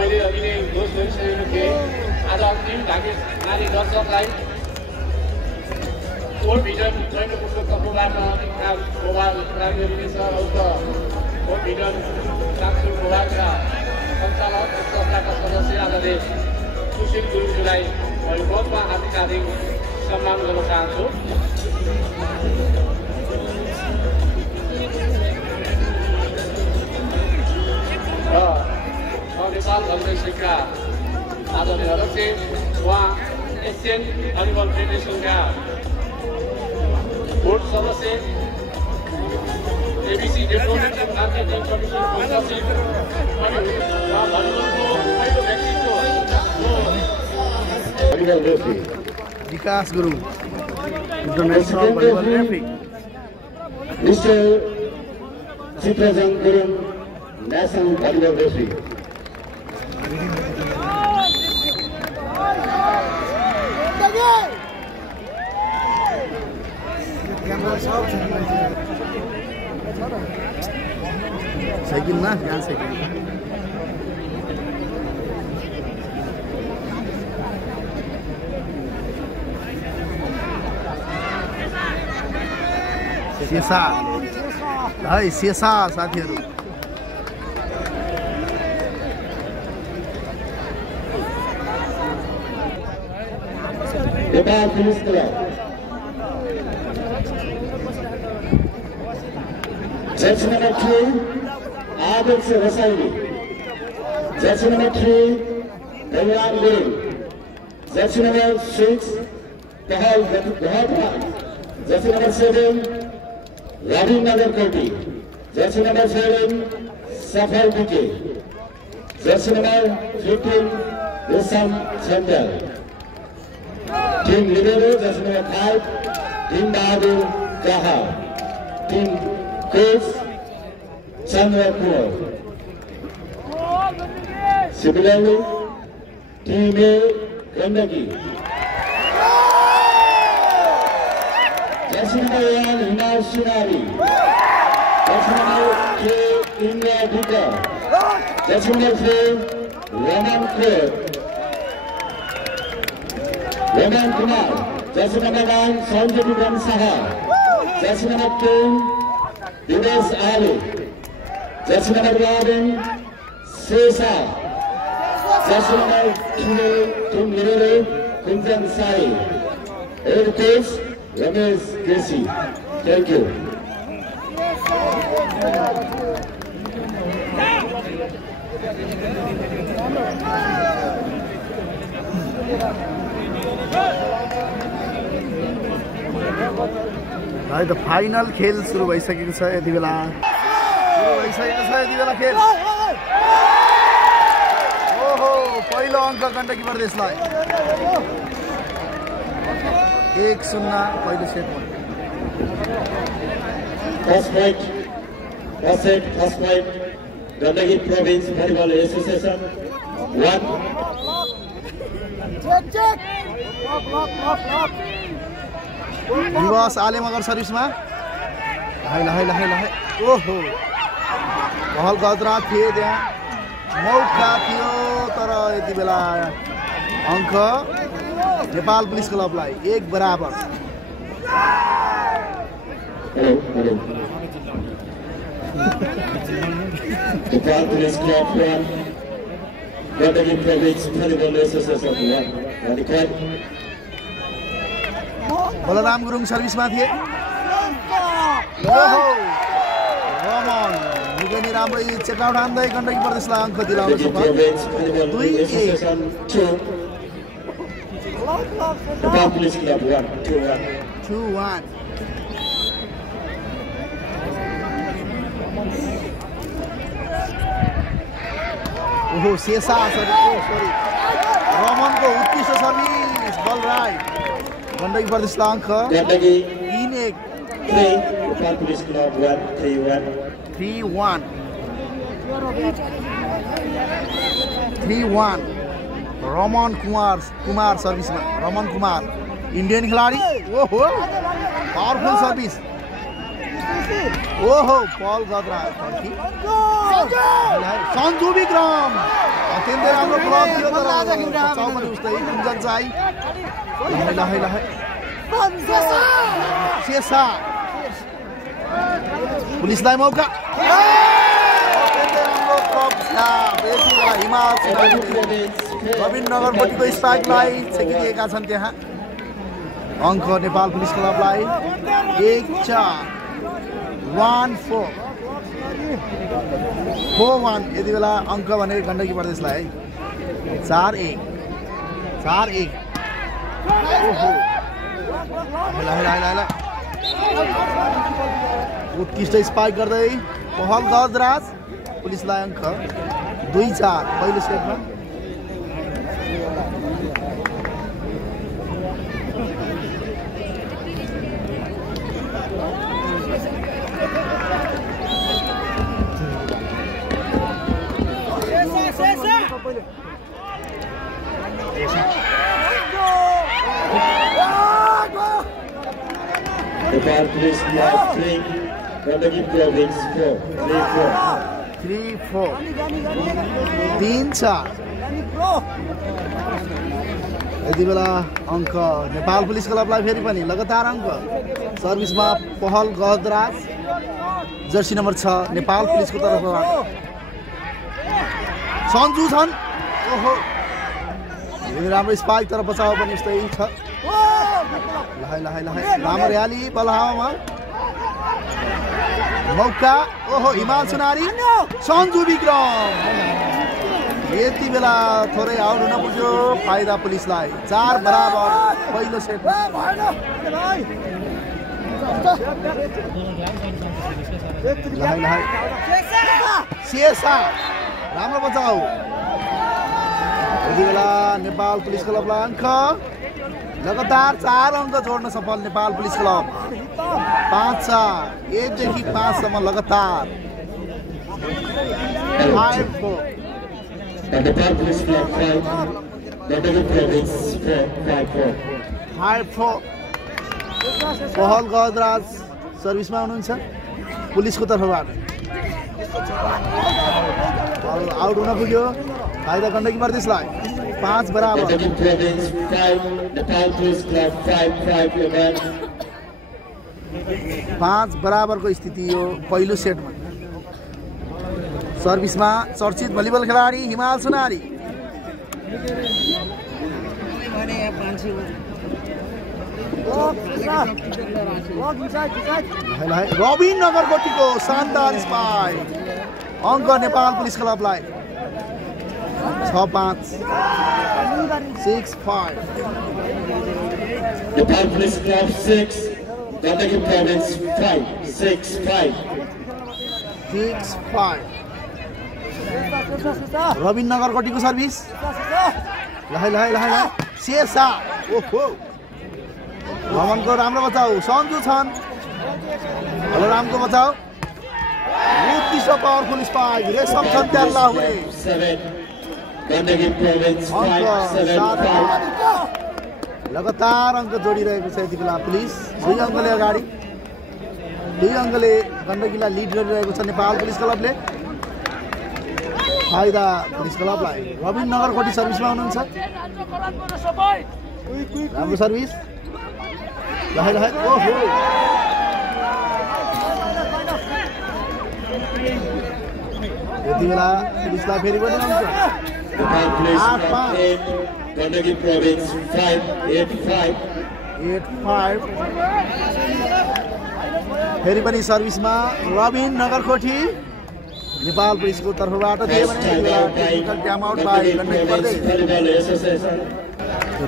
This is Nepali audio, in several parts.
मैले अघि नै घोष गरिसकेको थिएँ आज अन्तिम ढाके नारी दर्शकलाई कोर्ट भिजन जैन पुस्तक तर्फबाट मोबाइल प्रदान गरिनेछ र उक्त कोर्ट भिजन साक्षर मोबाइलका सञ्चालक संस्थाका सदस्य आदरणीय सुशील गुरुङज्यूलाई मैले मञ्चमा हार्दिक सम्मान गर्न चाहन्छु। र नेपाल फederेसनका आदरणीय अध्यक्ष उहाँ एसियन भलिबल फेडरेसनका बोर्ड सदस्य एबिसी डेभलपमेन्ट एन्ड मार्केटिङ कमिसनको सचिव अनि भलिबलको पहिलो व्यक्तित्व Bikash Gurung international volleyball referee mister Chitrajang Gurung national volleyball referee साइकिल ना यहाँ साइकिल शेषा है शेषा साथीहरू Nepal police club jersey number 2 Aditya Rasaili, jersey number 3 Devraj Gurung, jersey number 6 Pahal jersey number 7 Ravi Nagarkoti, jersey number 7 Safal BK, jersey number 15 Bisham centre, team libero jersey number 5 team Bahadur Jaha, team coach Chandra Kumar, similarly team A Gandaki, jersey number 1 Himal Sunari, jersey number 2 India दुका, jersey number 3 Raman Kumar, jersey number 1 Sanjay Bikram Saha, jersey number 2 Dinesh Ale, jersey number 11 Shesha, jersey number 2 team libero Kunjan Sai, head coach Ramesh KC. Thank you. भाइ त फाइनल खेल सुरु भइसकेको छ यति बेला खेल। ओहो पहिलो अङ्क गण्डकी प्रदेशलाई 1-0 पहिलो सेटमा। First point Gandaki province volleyball association 1। दिवस आले मगर सर्भिसमा ओहो पहल गजरा थिए त्यहाँ मौका थियो तर यति बेला अङ्क नेपाल पुलिस क्लबलाई 1-1। Nepal police club 1 Gandaki province volleyball association 1। Balram Gurung सर्भिसमा थिए। ओहो रमन निकै नै राम्रै चेकआउट हान्दै गण्डकी प्रदेशलाई अङ्क दिलाउन सफल। 2-1। ओहो शेषा सरी रमनको उत्कृष्ट सर्भिस बल राइट गण्डकी प्रदेशलाई अङ्क 3-1। नेपाल पुलिस क्लब 1 3-1 रमन कुमार सर्भिसमा। रमन कुमार इन्डियन खेलाडी। ओहो पावरफुल सर्भिस। ओहो बल गद्रा सन्जु विक्रम अत्यन्तै राम्रो ब्लक थियो तर बचाउ पनि उस्तै गुन्जन चाहिँ शेषा पुलिसलाई मौका हिमाल रविन नगरकोटीको स्पाइकलाई छेकिदिएका छन् त्यहाँ अङ्क नेपाल पुलिस क्लबलाई 1-4 1-4 यति बेला अङ्क भने गण्डकी प्रदेशलाई 4-1 उत्कृष्ट स्पाइक गर्दै पहल गजराज पुलिसलाई अङ्क 2-4 पहिलो सेटमा Nepal Police now 3, Gandaki Province 4, 3-4 3-4 यति बेला अङ्क नेपाल पुलिस क्लबलाई फेरि पनि लगातार अङ्क सर्भिसमा पहल गजराज जर्सी नम्बर 6 नेपाल पुलिसको तर्फबाट सन्जु छन् ओहो राम्रो स्पाइक तर बचाउ पनि उस्तै छ राम्रो र्याली बल हावामा मौका ओहो हिमाल सुनारी सन्जु विक्रम यति बेला थोरै आउट हुन पुग्यो फाइदा पुलिसलाई 4 बराबर पहिलो सेट शेषा राम्रो बचाउ यति बेला नेपाल पुलिस क्लबलाई अङ्क लगातार 4 अङ्क जोड्न सफल नेपाल पुलिस क्लब 5-4 1 देखि 5 सम्म लगातार 5-4 Nepal Police Club 5, Gandaki Province 4, 5-4. पहल गजराज सर्भिसमा हुनुहुन्छ पुलिसको तर्फबाट आउट हुन पुग्यो फाइदा गण्डकी प्रदेशलाई 5 बराबर Gandaki Province 5, Nepal Police Club 5, 5 बराबरको स्थिति यो पहिलो सेटमा सर्भिसमा चर्चित भलिबल खेलाडी हिमाल सुनारी रविन नगरकोटीको शानदार स्पाइक अङ्क नेपाल पुलिस क्लबलाई 6-5 6-5 Nepal Police Club 6, Gandaki Province 5, 6-5. 6-5 Rabin नगरकोटीको service शेषा ओहो भवनको राम्रो बचाउ सन्जु छन् बलरामको बचाउ उत्कृष्ट पावरफुल स्पाइक रेशम छन् त्याल्ला हुने लगातार अङ्क जोडिरहेको छ यति बेला पुलिस 2 अङ्कले अगाडि 2 अङ्कले गण्डकीलाई लिड गरिरहेको छ नेपाल पुलिस क्लबले फाइदा पुलिस क्लबलाई रविन नगरकोटी सर्भिसमा हुनुहुन्छ राम्रो सर्भिस ओहो यति बेला पुलिसलाई फेरि पनि Gandaki Province 5, 8-5. फेरि पनि सर्भिसमा रविन नगरकोटी नेपाल पुलिसको तर्फबाट टाइम आउट बाई गण्डकी प्रदेश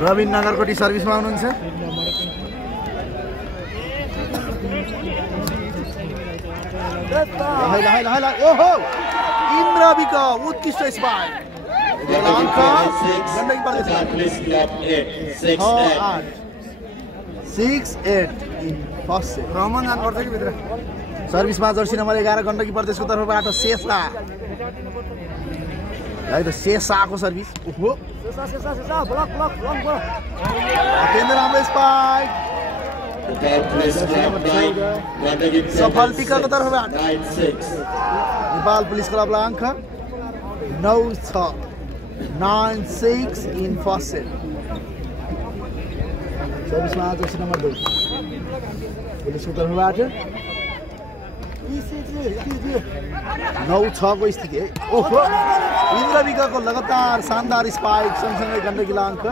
रविन नगरकोटी सर्भिसमा हुनुहुन्छ ओहो इन्द्र विक उत्कृष्ट स्पाइक अङ्क गण्डकी प्रदेश 6-8 फर्स्ट सेट भ्रमण जानुपर्छ कि भित्र सर्भिसमा जर्सी नम्बर 11 गण्डकी प्रदेशको तर्फबाट शेषा है त शेषाको सर्भिस ओहो अत्यन्तै राम्रो स्पाइक सफल टिकाको तर्फबाट नेपाल पुलिस क्लबलाई अङ्क 9-6 9-6 in first set. सर्भिसमा जर्सी नम्बर 2 पुलिसको तर्फबाट 9-6 को स्थिति है। ओहो इन्द्र विकको लगातार शानदार स्पाइक सँगसँगै गण्डकीला अङ्क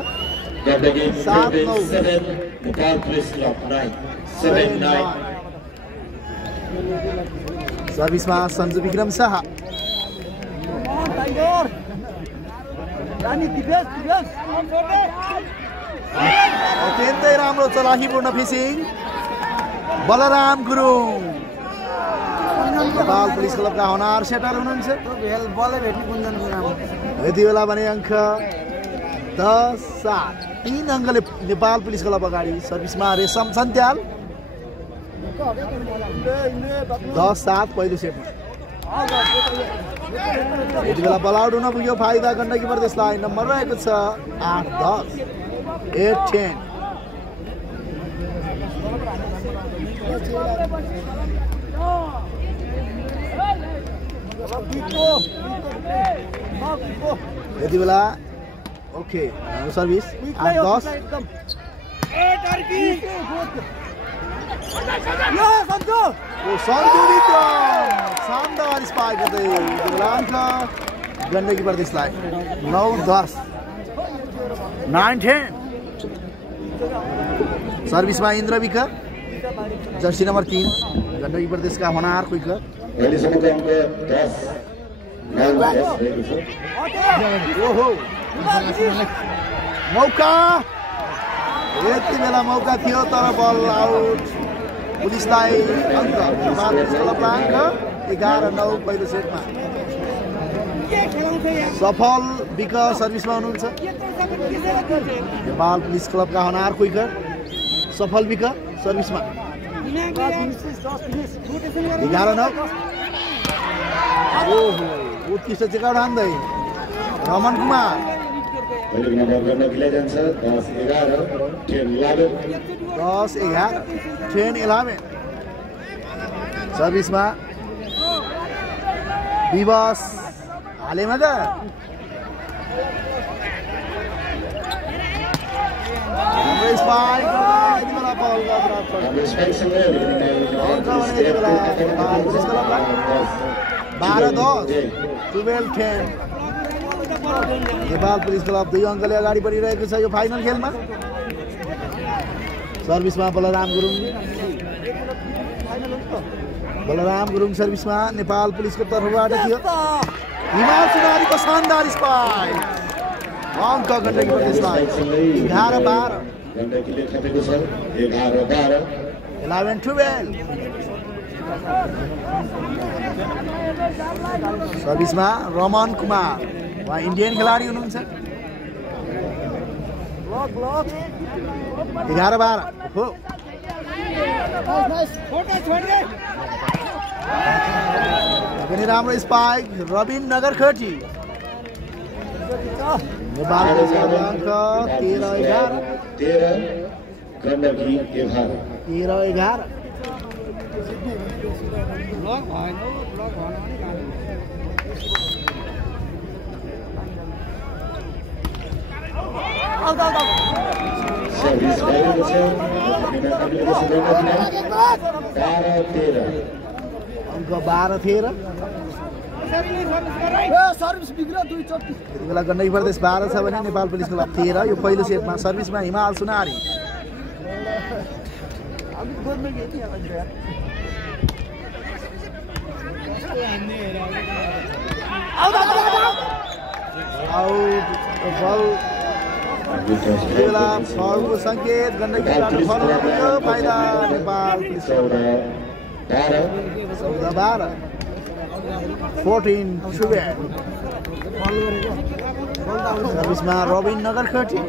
7-9 नेपाल पुलिस क्लब 9-7-9 सर्भिसमा सञ्जु विक्रम शाह अत्यन्तै राम्रो चलाखीपूर्ण फिसिङ बलराम गुरुङ नेपाल पुलिस क्लबका होनार सेटर हुनुहुन्छ। यति बेला भने अङ्क 10-7 3 अङ्कले नेपाल पुलिस क्लब अगाडि। सर्भिसमा रेशम सन्त्याल 10-7 पहिलो सेटमा। यति बेला बल आउट हुन पुग्यो फाइदा गण्डकी प्रदेशलाई। नम्बर रहेको छ 8-10 8-10। यति बेला ओके सर्भिस 8-10 सञ्जु विक्रम शानदार स्पाइक गर्दै अङ्क गण्डकी प्रदेशलाई 9-10 9-10। सर्भिसमा इन्द्र विक जर्सी नम्बर 3 गण्डकी प्रदेशका होनार क्विकर। ओहो मौका यति बेला मौका थियो तर बल आउट। पुलिसलाई अङ्क नेपाल पुलिस क्लबलाई अङ्क 11-9 पहिलो सेटमा। सफल विक सर्भिसमा हुनुहुन्छ नेपाल पुलिस क्लबका होनार क्विकर। सफल विक सर्भिसमा 11-9। ओहो उत्कृष्ट चेकआउट हान्दै रमन कुमार 10-11 सर्भिसमा विवास हालेमा स्पाइक 12-10 12-10 नेपाल पुलिस क्लब 2 अङ्कले अगाडि बढिरहेको छ यो फाइनल खेलमा। सर्भिसमा बलराम गुरुङ सर्भिसमा नेपाल पुलिसको तर्फबाट थियो। हिमाल सुनारीको शानदार स्पाइक अङ्क गण्डकी प्रदेशलाई 11-12 11-12 सर्भिसमा रमन कुमार उहाँ इन्डियन खेलाडी हुनुहुन्छ। 11-12 हो पनि राम्रो स्पाइक रबिन नगरखटी नेपाल पुलिस अङ्क 13-11 गण्डकी 13-11 सर्भिस भएको छ 12-13 अङ्क 12-13 यति बेला गण्डकी प्रदेश 12 छ भने नेपाल पुलिस क्लब 13। यो पहिलो सेटमा सर्भिसमा हिमाल सुनारी आउट बल बेला फलको सङ्केत गण्डकीबाट फल पुग्यो फाइदा नेपाल पुलिस 14-12 14-12 सर्भिसमा रबिन नगरखटी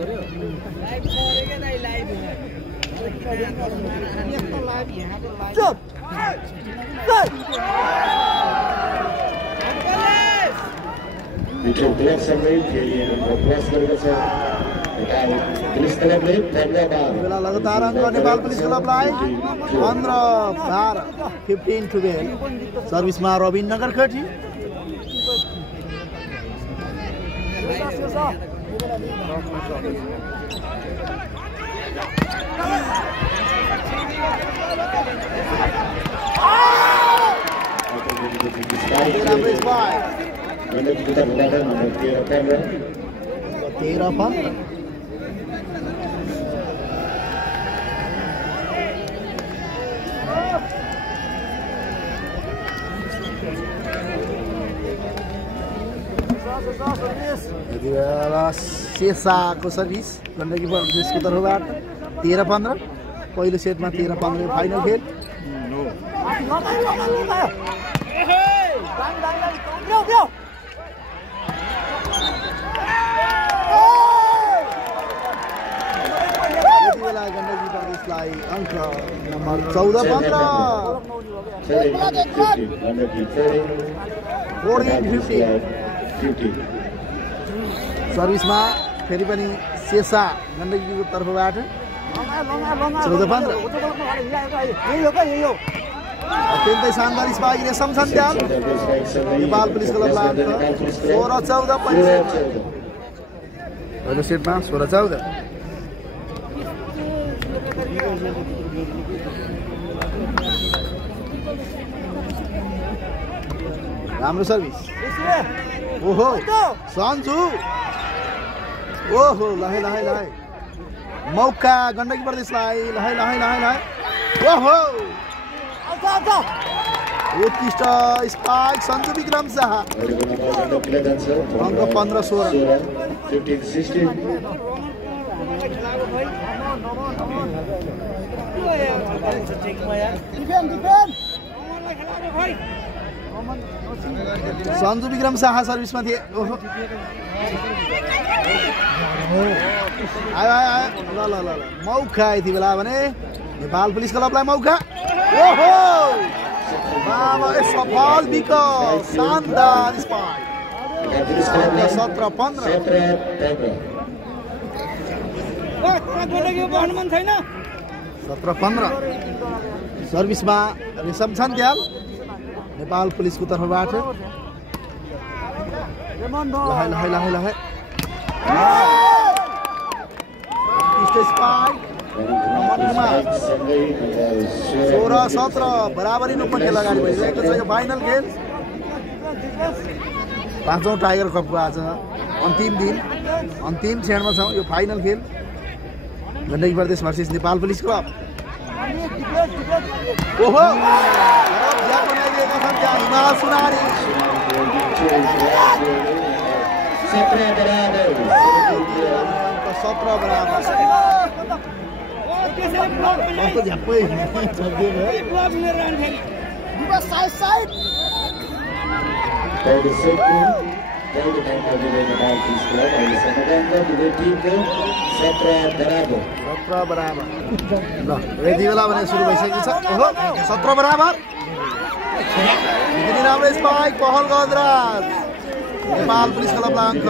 बेला लगातार अङ्क नेपाल पुलिस क्लबलाई 15-12 15-12 सर्भिसमा रबिन नगरखटी शेषाको सर्भिस गण्डकी प्रदेशको तर्फबाट 13-15 पहिलो सेटमा 13-15 फाइनल खेल यति बेला गण्डकी प्रदेशलाई अङ्क नम्बर 14-15 सर्भिसमा फेरि पनि शेषा गण्डकीको तर्फबाट 14-15 अत्यन्तै शानदार स्पाइक रेशम सन्ध्याल नेपाल पुलिस क्लबलाई 16-14 पहिलो सेटमा 16-14 राम्रो सर्भिस ओहो सन्जु ओहो लहे मौका गण्डकी प्रदेशलाई लहे ओहो उत्कृष्ट स्पाइक सन्जु विक्रम शाह अङ्क 15-16 सन्जु विक्रम शाह सर्भिसमा थिए ओहो आयो ल मौका यति बेला भने नेपाल पुलिस क्लबलाई मौका ओहो बाबा सफल विकट शानदार स्पाइक 17-15 सर्भिसमा रेशम छन्त्याल नेपाल पुलिसको तर्फबाट लहे 16-17 बराबरी नो पन्टे अगाडि भइरहेको छ यो फाइनल खेल 5औं टाइगर कपको आज अन्तिम दिन अन्तिम क्षणमा छौँ यो फाइनल खेल गण्डकी प्रदेश भर्सेस नेपाल पुलिस क्लब ओहो हिमाल सुनारी 17 बराबर यति बेला भने सुरु भइसकेको छ ओहो 17 बराबर यति राम्रो स्पाइक पहल गजराज नेपाल पुलिस क्लबलाई अङ्क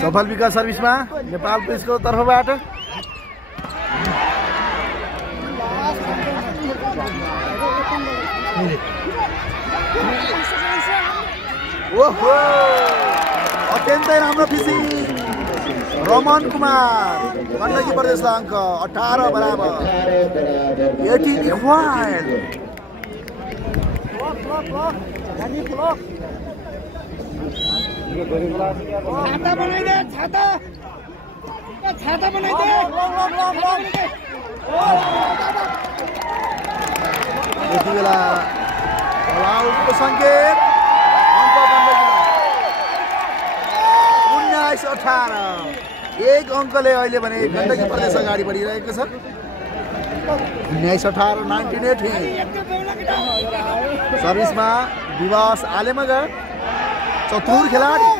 सफल विकास सर्भिसमा नेपाल पुलिसको तर्फबाट ओहो अत्यन्तै राम्रो फिसिङ रमन कुमार गण्डकी प्रदेशलाई अङ्क 18 बराबर 18 इक्वल छाता बनाइदे यति बेला आउटको सङ्केत 19-18 एक अङ्कले अहिले भने गण्डकी प्रदेश अगाडि बढिरहेको छ 19-18 19-18 सर्भिसमा विवास आलेमगर चतुर खेलाडी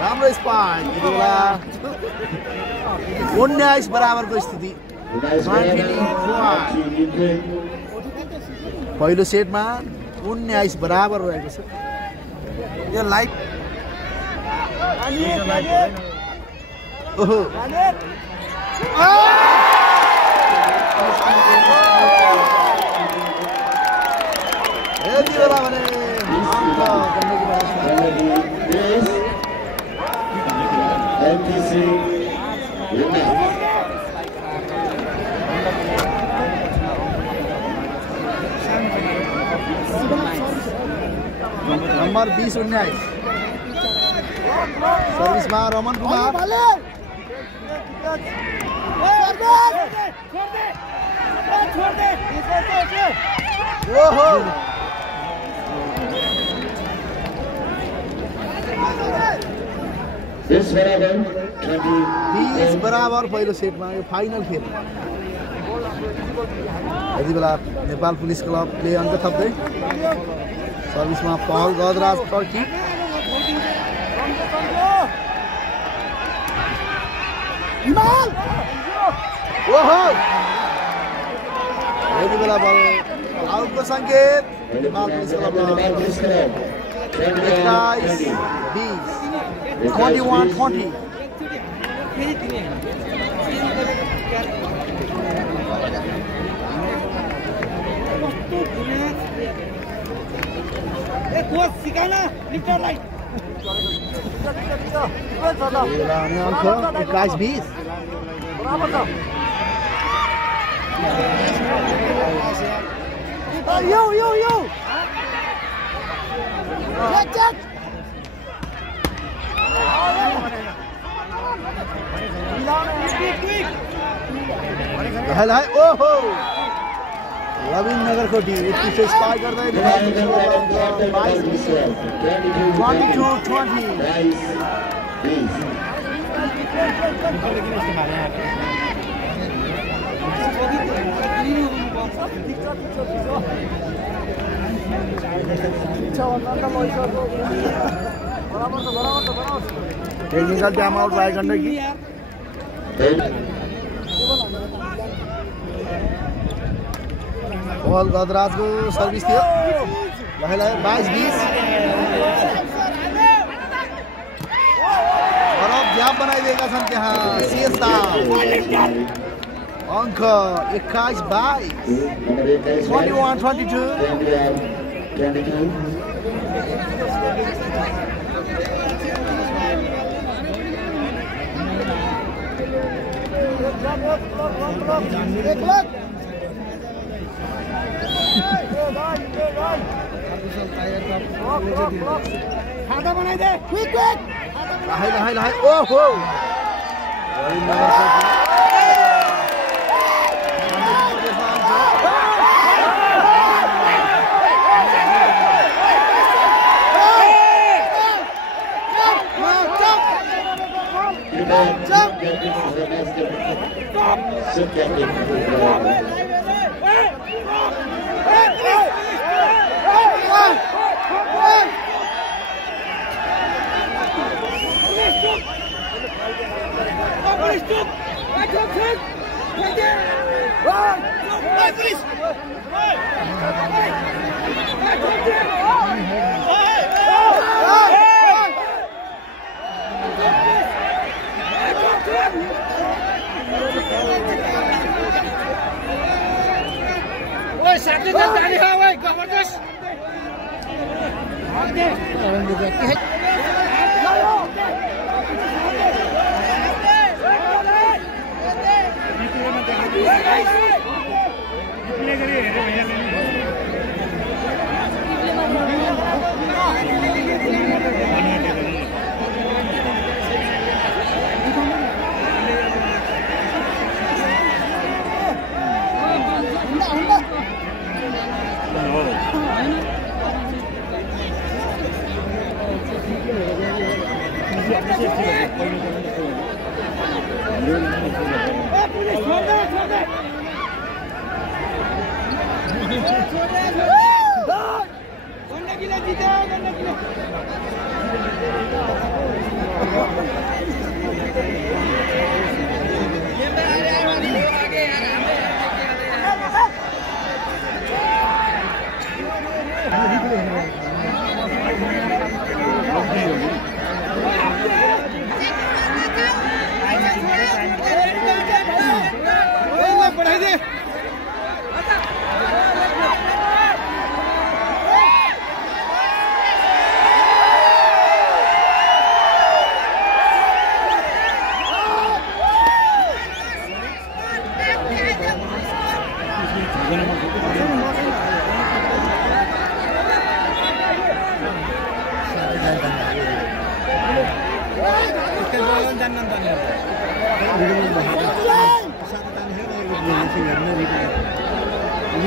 राम्रो स्पाइक यति बेला 19 बराबरको स्थिति पहिलो सेटमा 19 बराबर रहेको छ यो लाइट ओहो यति बेला भने नंबर 20-19 सर्विस में रमन कुमार ओहो 20 बराबर पहिलो सेटमा यो फाइनल खेल यति बेला नेपाल पुलिस क्लबले अङ्क थप्दै सर्भिसमा पहल गजराज टर्की ओहो यति बेला बल आउटको सङ्केत नेपाल पुलिस क्लब 21-20 सिकाना लिफ्टर लाइट अंक 21-20 बराबर छ यो चेक हाय ओहो रविन नगर कोटी उत्ती से स्पाई करता है 22-20 टेक्निकल टाइम आउट ट्राई करने की बल गजराज को सर्भिस थियो लहै 22-20 अरब ज्याप बनाइदिएका छन् त्यहाँ सिएसता अंक 21-22 खाता बनाई दे क्विक लहै ओहो यो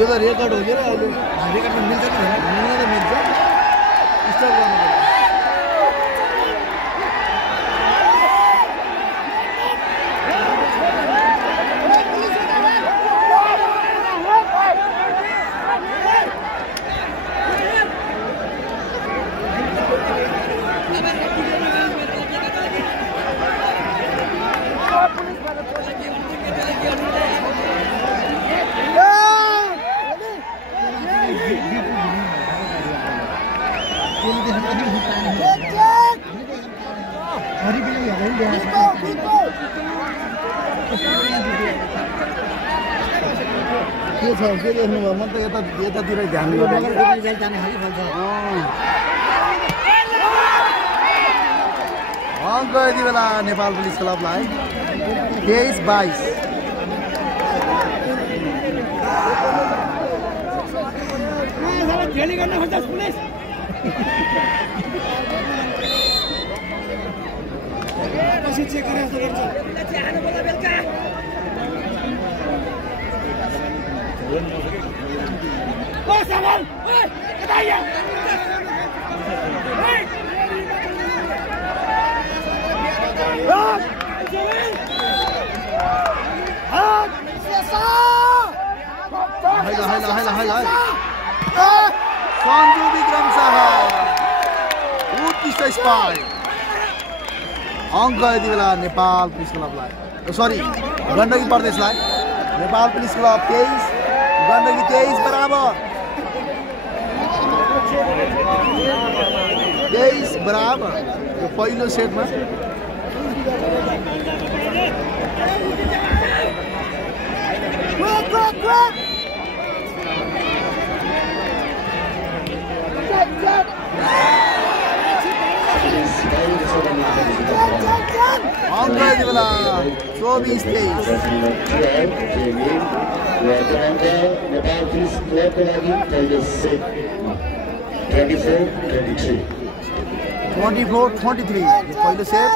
त रेकर्ड हो क्या अहिले रेकर्डमा मिल्छ कि मिल्न त मिल्छ स्टप गर्नु के छ के देख्नुभयो म त यतातिर ध्यान गर्नु अङ्क यति बेला नेपाल पुलिस क्लबलाई 23-22 सञ्जु विक्रम शाह उत्कृष्ट स्पाई अङ्क यति बेला नेपाल पुलिस क्लबलाई सरी गण्डकी प्रदेशलाई नेपाल पुलिस क्लब 23 गण्डकी 23 बराबर 23 बराबर यो पहिलो सेटमा अङ्क यति बेला 24-23 नेपाल पुलिस क्लबको लागि पहिलो सेट 24-23 पहिलो सेट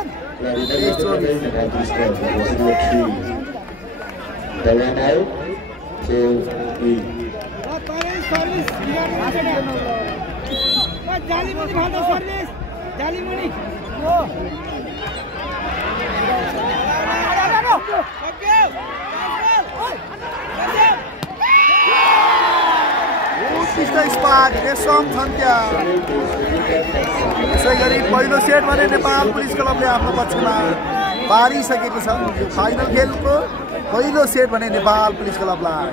उत्कृष्ट स्पाट रेशम थन्त्या यसै गरी पहिलो सेट भने नेपाल पुलिस क्लबले आफ्नो पक्षमा पारिसकेको छ फाइनल खेलको पहिलो सेट भने नेपाल पुलिस क्लबलाई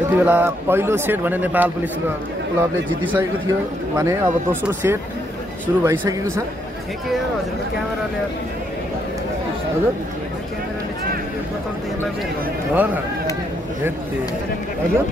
यति बेला पहिलो सेट भने नेपाल पुलिस क्लबले जितिसकेको थियो भने अब दोस्रो सेट सुरु भइसकेको छ हजुर हो न हजुर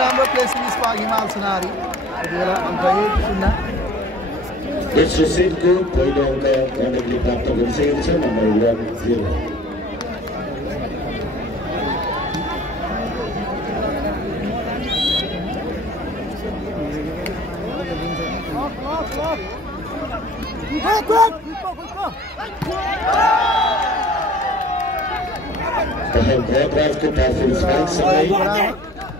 राम्रो प्लेसिङ स्पाक हिमाल सुनारी अङ्क 1-0 दोस्रो सेटको पहिलो अङ्क गण्डकीले प्राप्त गरिसकेको छ नम्बर 1-0 भरतराजको पावरफुल स्पाइकसँगै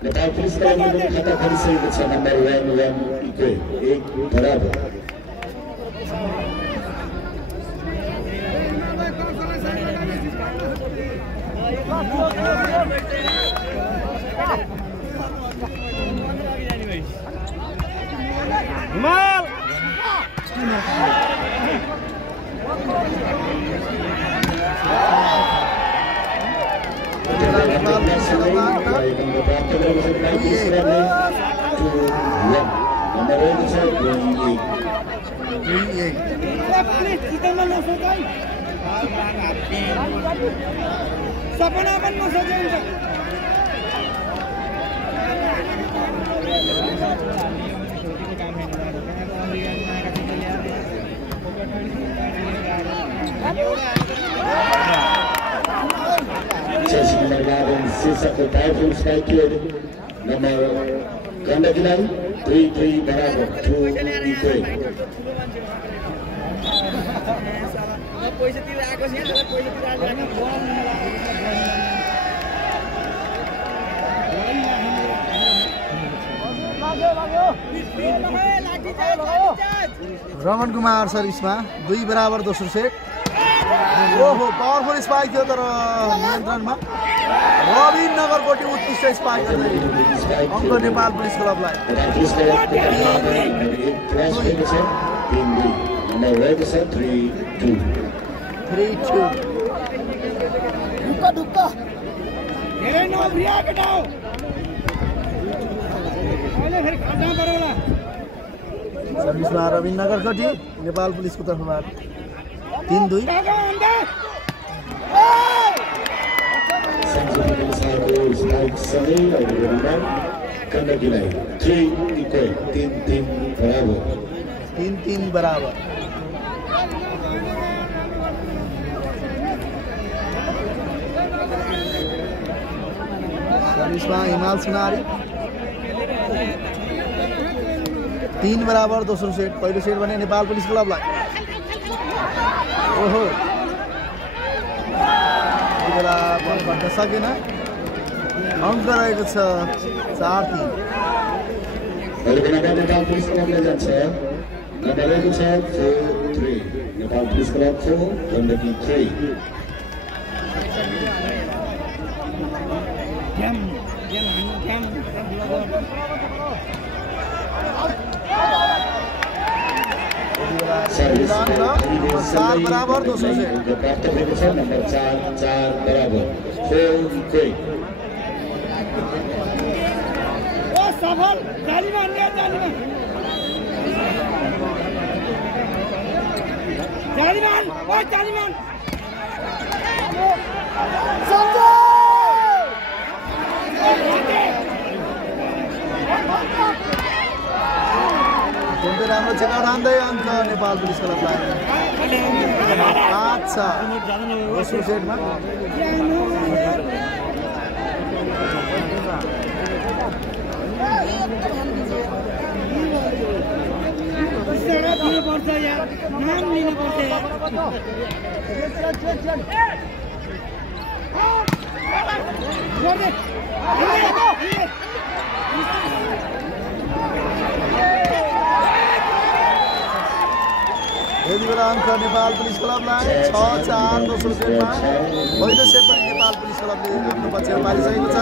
नेपाल पुलिस क्लबले खाता खोलिसकेको छ नम्बर 1-1 इक्वल 1 बराबर हिमाल सपना पनि नसकिन्छ Chasing number 11, Sisa for powerful strike kid. Number Gandakilai, 3-3 barabar, 2 equal. Raman Kumar सर्भिसमा 2 बराबर दोस्रो सेट ओहो पावरफुल स्पाइक थियो तर नियन्त्रणमा रविन नगरकोटी उत्कृष्ट स्पाइक अङ्क नेपाल पुलिस क्लबलाई सर्भिसमा रविन नगरकोटी नेपाल पुलिसको तर्फबाट 3-2 3-3 बराबर सर्भिसमा हिमाल सुनारी 3 बराबर दोस्रो सेट पहिलो सेट भने नेपाल पुलिस क्लबलाई ओहो यो बेला बल भन्न सकेन अङ्क रहेको छ 4-3 नेपाल पुलिस क्लबले जान्छ number 4 4-3 Nepal police club 4 Gandaki 3 चार बराबर दोस्रो सेट प्राप्त भएको छ नम्बर 4 बराबर 4 इक्वल सफल जालीमा झन्डै राम्रो चेकआउट हान्दै अङ्क नेपाल पुलिस क्लबलाई 5-6 दोस्रो सेटमा यति बेला अङ्क नेपाल पुलिस क्लबलाई 6-4 दोस्रो सेटमा पहिलो सेट पनि नेपाल पुलिस क्लबले आफ्नो पक्षमा पारिसकेको छ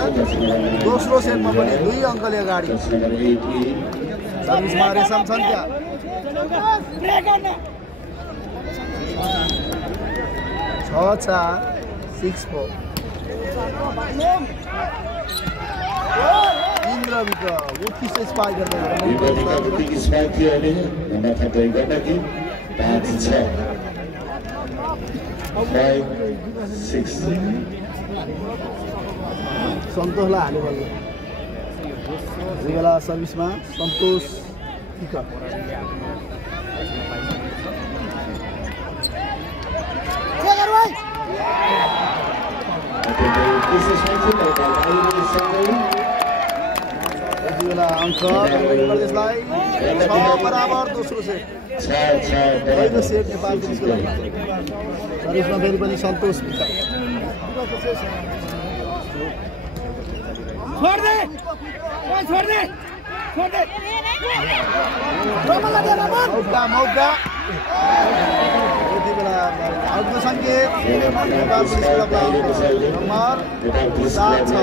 दोस्रो सेटमा पनि 2 अङ्कले अगाडि सर्भिसमा रेशम सन्ध्या 6-4 6-4 इन्द्रविक उत्कृष्ट स्पाइक गर्दै सन्तोषलाई हाल्यो बल्ल यो बेला सर्भिसमा सन्तोष अङ्क प्रदेशलाई 6 बराबर दोस्रो सेट पहिलो सेट नेपाल पुलिसको सर्भिसमा फेरि पनि सन्तोष मौका यति बेला आउटको सङ्केत नेपाल पुलिस क्लबलाई नम्बर 7-6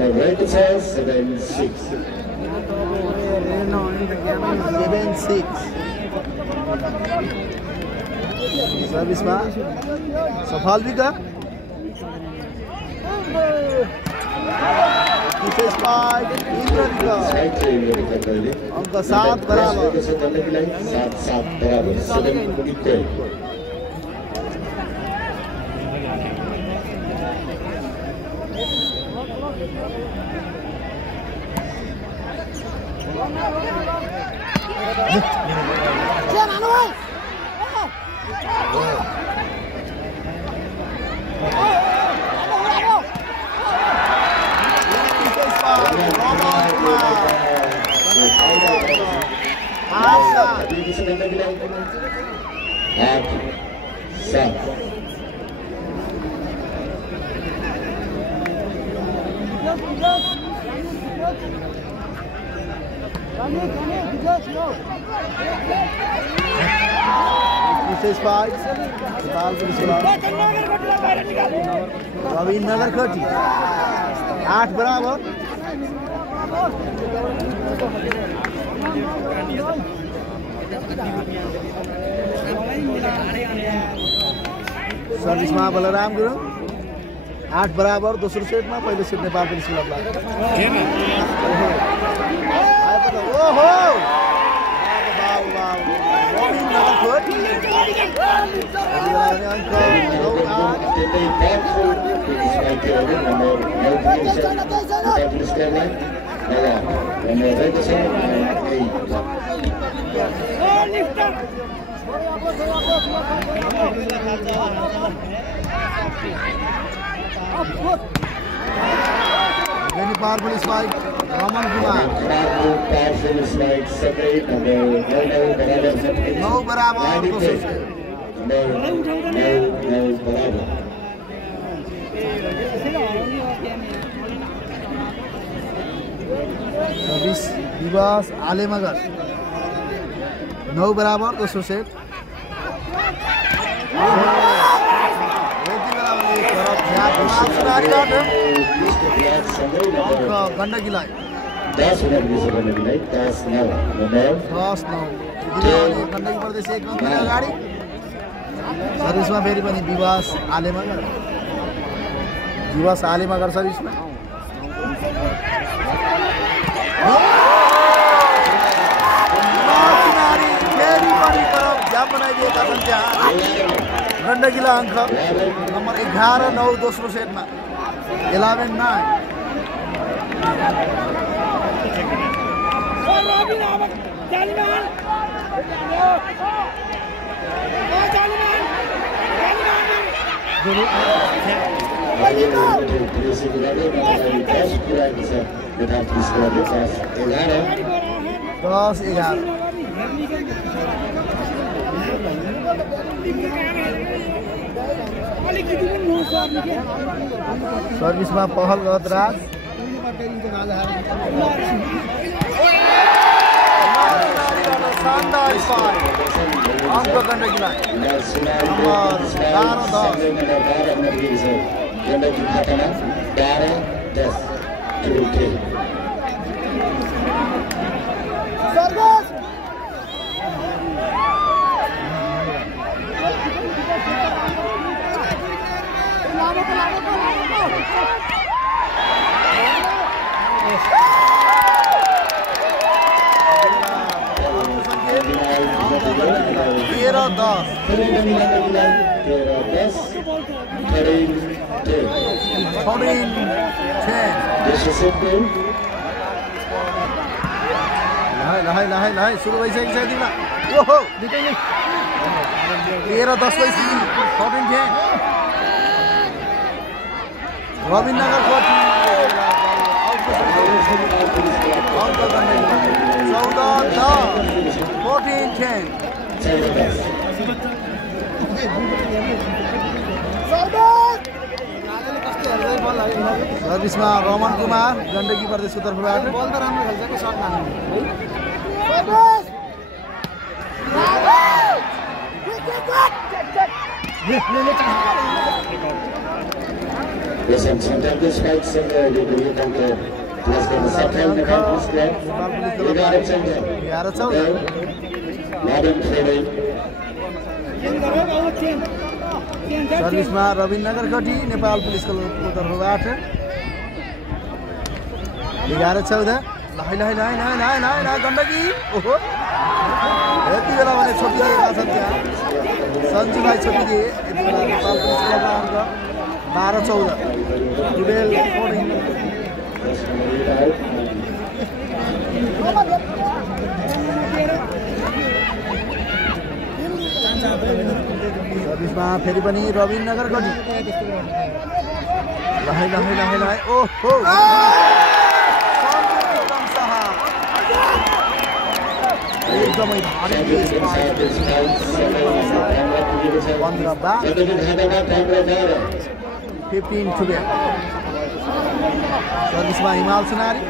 नम्बर 7-6 सर्भिसमा सफल विका अङ्क 7 बराबर रविन नगर खटी 8 बराबर। सर्भिसमा बलराम गुरुङ 8 बराबर दोस्रो सेटमा पहिलो सेट नेपाल पुलिस क्लबलाई। ओहो रविन नगर खटी नेपाल पुलिस फाइट रमन कुमार 9 बराबर सर्भिस विवास आलेमगर 9 बराबर दोस्रो सेट। गण्डकीलाई 10 गण्डकी प्रदेश 1 रन अगाडि। सर्भिसमा फेरि पनि विवास आलेमगर सर्भिसमा बनाइदिएका छन् त्यहाँ। गण्डकीलाई अङ्क नम्बर 11-9 दोस्रो सेटमा 11-9। सर्भिसमा पहल गदराज शानदार अङ्क गण्डकीलाई सुरु भइसकेको छ तिमीलाई। ओहो 13-10 को स्थिति 14-10 रविन नगर कोठी 14-10 सर्भिसमा रमन कुमार गण्डकी प्रदेशको तर्फबाट बल त राम्रो खेल्छ शट मार्नु सर्भिसमा रविन नगर खटी नेपाल पुलिस क्लबको तर्फबाट 11-14 गण्डकी। ओहो यति बेला भने छोपिदिएका छन् त्यहाँ सन्जुलाई छोपिदिए। यति बेला नेपाल पुलिस क्लबमा अङ्क 12-14 टुडेल सर्भिसमा फेरि पनि रविनगर गढी लहै ओहो एकदमै भारी 15 to 12 सर्भिसमा हिमाल सुनारी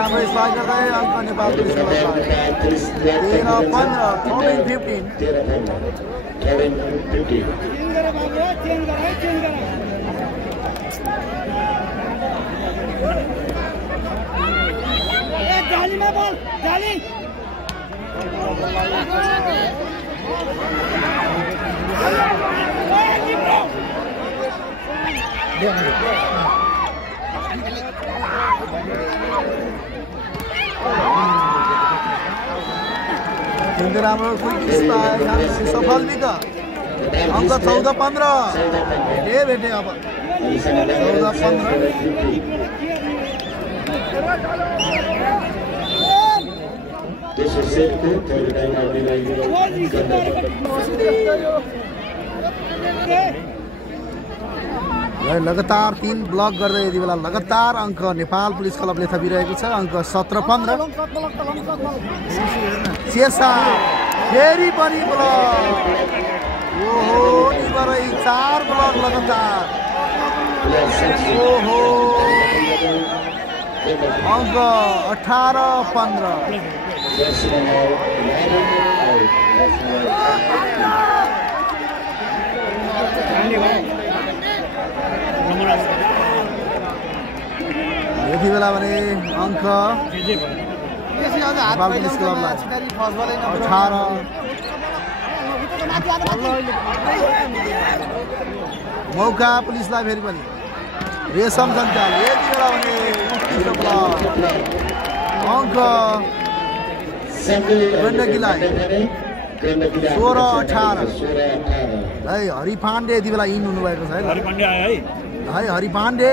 राम्रो स्पाइक गर्दै अङ्क नेपाल पुलिसको 15 राम्रो क्विक स्पाइक सफल भी का अंक 14-15 भेटे अब 14 लगातार 3 ब्लक गर्दै यति बेला लगातार अंक नेपाल पुलिस क्लबले थपिरहेको छ अंक 17-15 शेषा फेरि पनि ब्लक ओहो निबरै 4 ब्लक लगातार ओहो अंक 18-15 यति बेला भने अंक नेपाल पुलिस क्लबलाई 18 मौका पुलिसलाई फेरि पनि रेशम सञ्चाल यति बेला भने अंक गण्डकीलाई 16-18 है हरि पाण्डे यति बेला इन हुनुभएको छ है हरि पाण्डे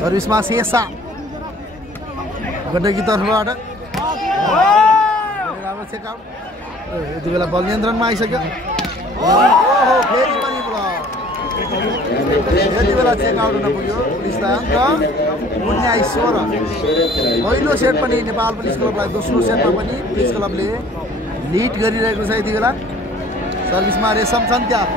सर्भिसमा शेषा गण्डकी तर्फबाट राम्रो चेकआउट यति बेला बल नियन्त्रणमा आइसक्यो फेरि पनि ब्लक यति बेला चेकआउट हुन पुग्यो पुलिसलाई अङ्क 19-16 पहिलो सेट पनि नेपाल पुलिस क्लबलाई दोस्रो सेटमा पनि पुलिस क्लबले लिड गरिरहेको छ यति बेला सर्भिसमा रेशम सन्त्याल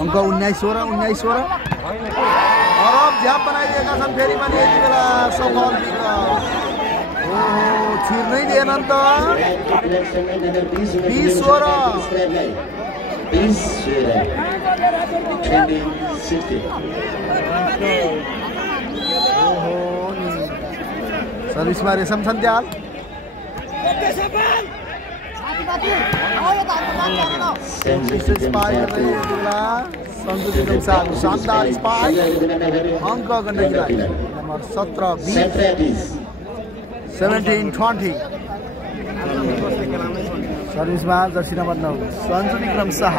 अंक 19-16 अरब झ्याप बनाइदिएका छन् फेरि पनि यति बेला सफल छिर नै दिएन नि त 20-16 सर्भिसमा रेशम सन्त्याल शानदार स्पाइक अंक गण्डकीलाई नम्बर 17-20 17-20 सर्भिसमा jersey number 9 Sanju Bikram Shah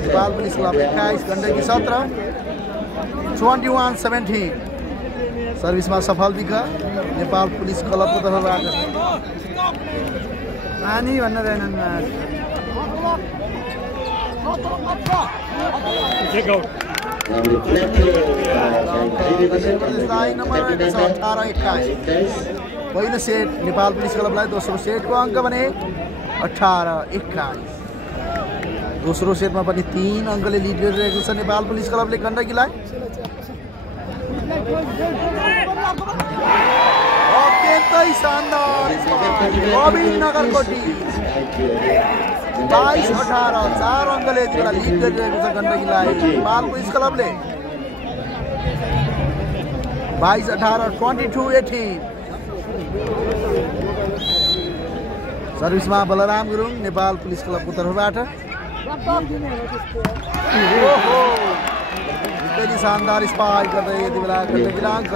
Nepal police club 21 Gandaki 17 21-17 सर्भिसमा सफल विक नेपाल पुलिस क्लबको तर्फबाट नानी भन्न रहेनन् पहिलो सेट नेपाल पुलिस क्लबलाई दोस्रो सेटको अङ्क भने 18-21 दोस्रो सेटमा पनि 3 अङ्कले लिड गरिरहेको छ नेपाल पुलिस क्लबले गण्डकीलाई अत्यन्तै शानदार रबिन नगरकोटी 22-18 4 अङ्कले यति बेला लिड गरिरहेको छ गण्डकीलाई नेपाल पुलिस क्लबले 22-18 22-18 सर्भिसमा बलराम गुरुङ नेपाल पुलिस क्लबको तर्फबाट निकै शानदार स्पाइक गर्दै यति बेला गण्डकीलाई अङ्क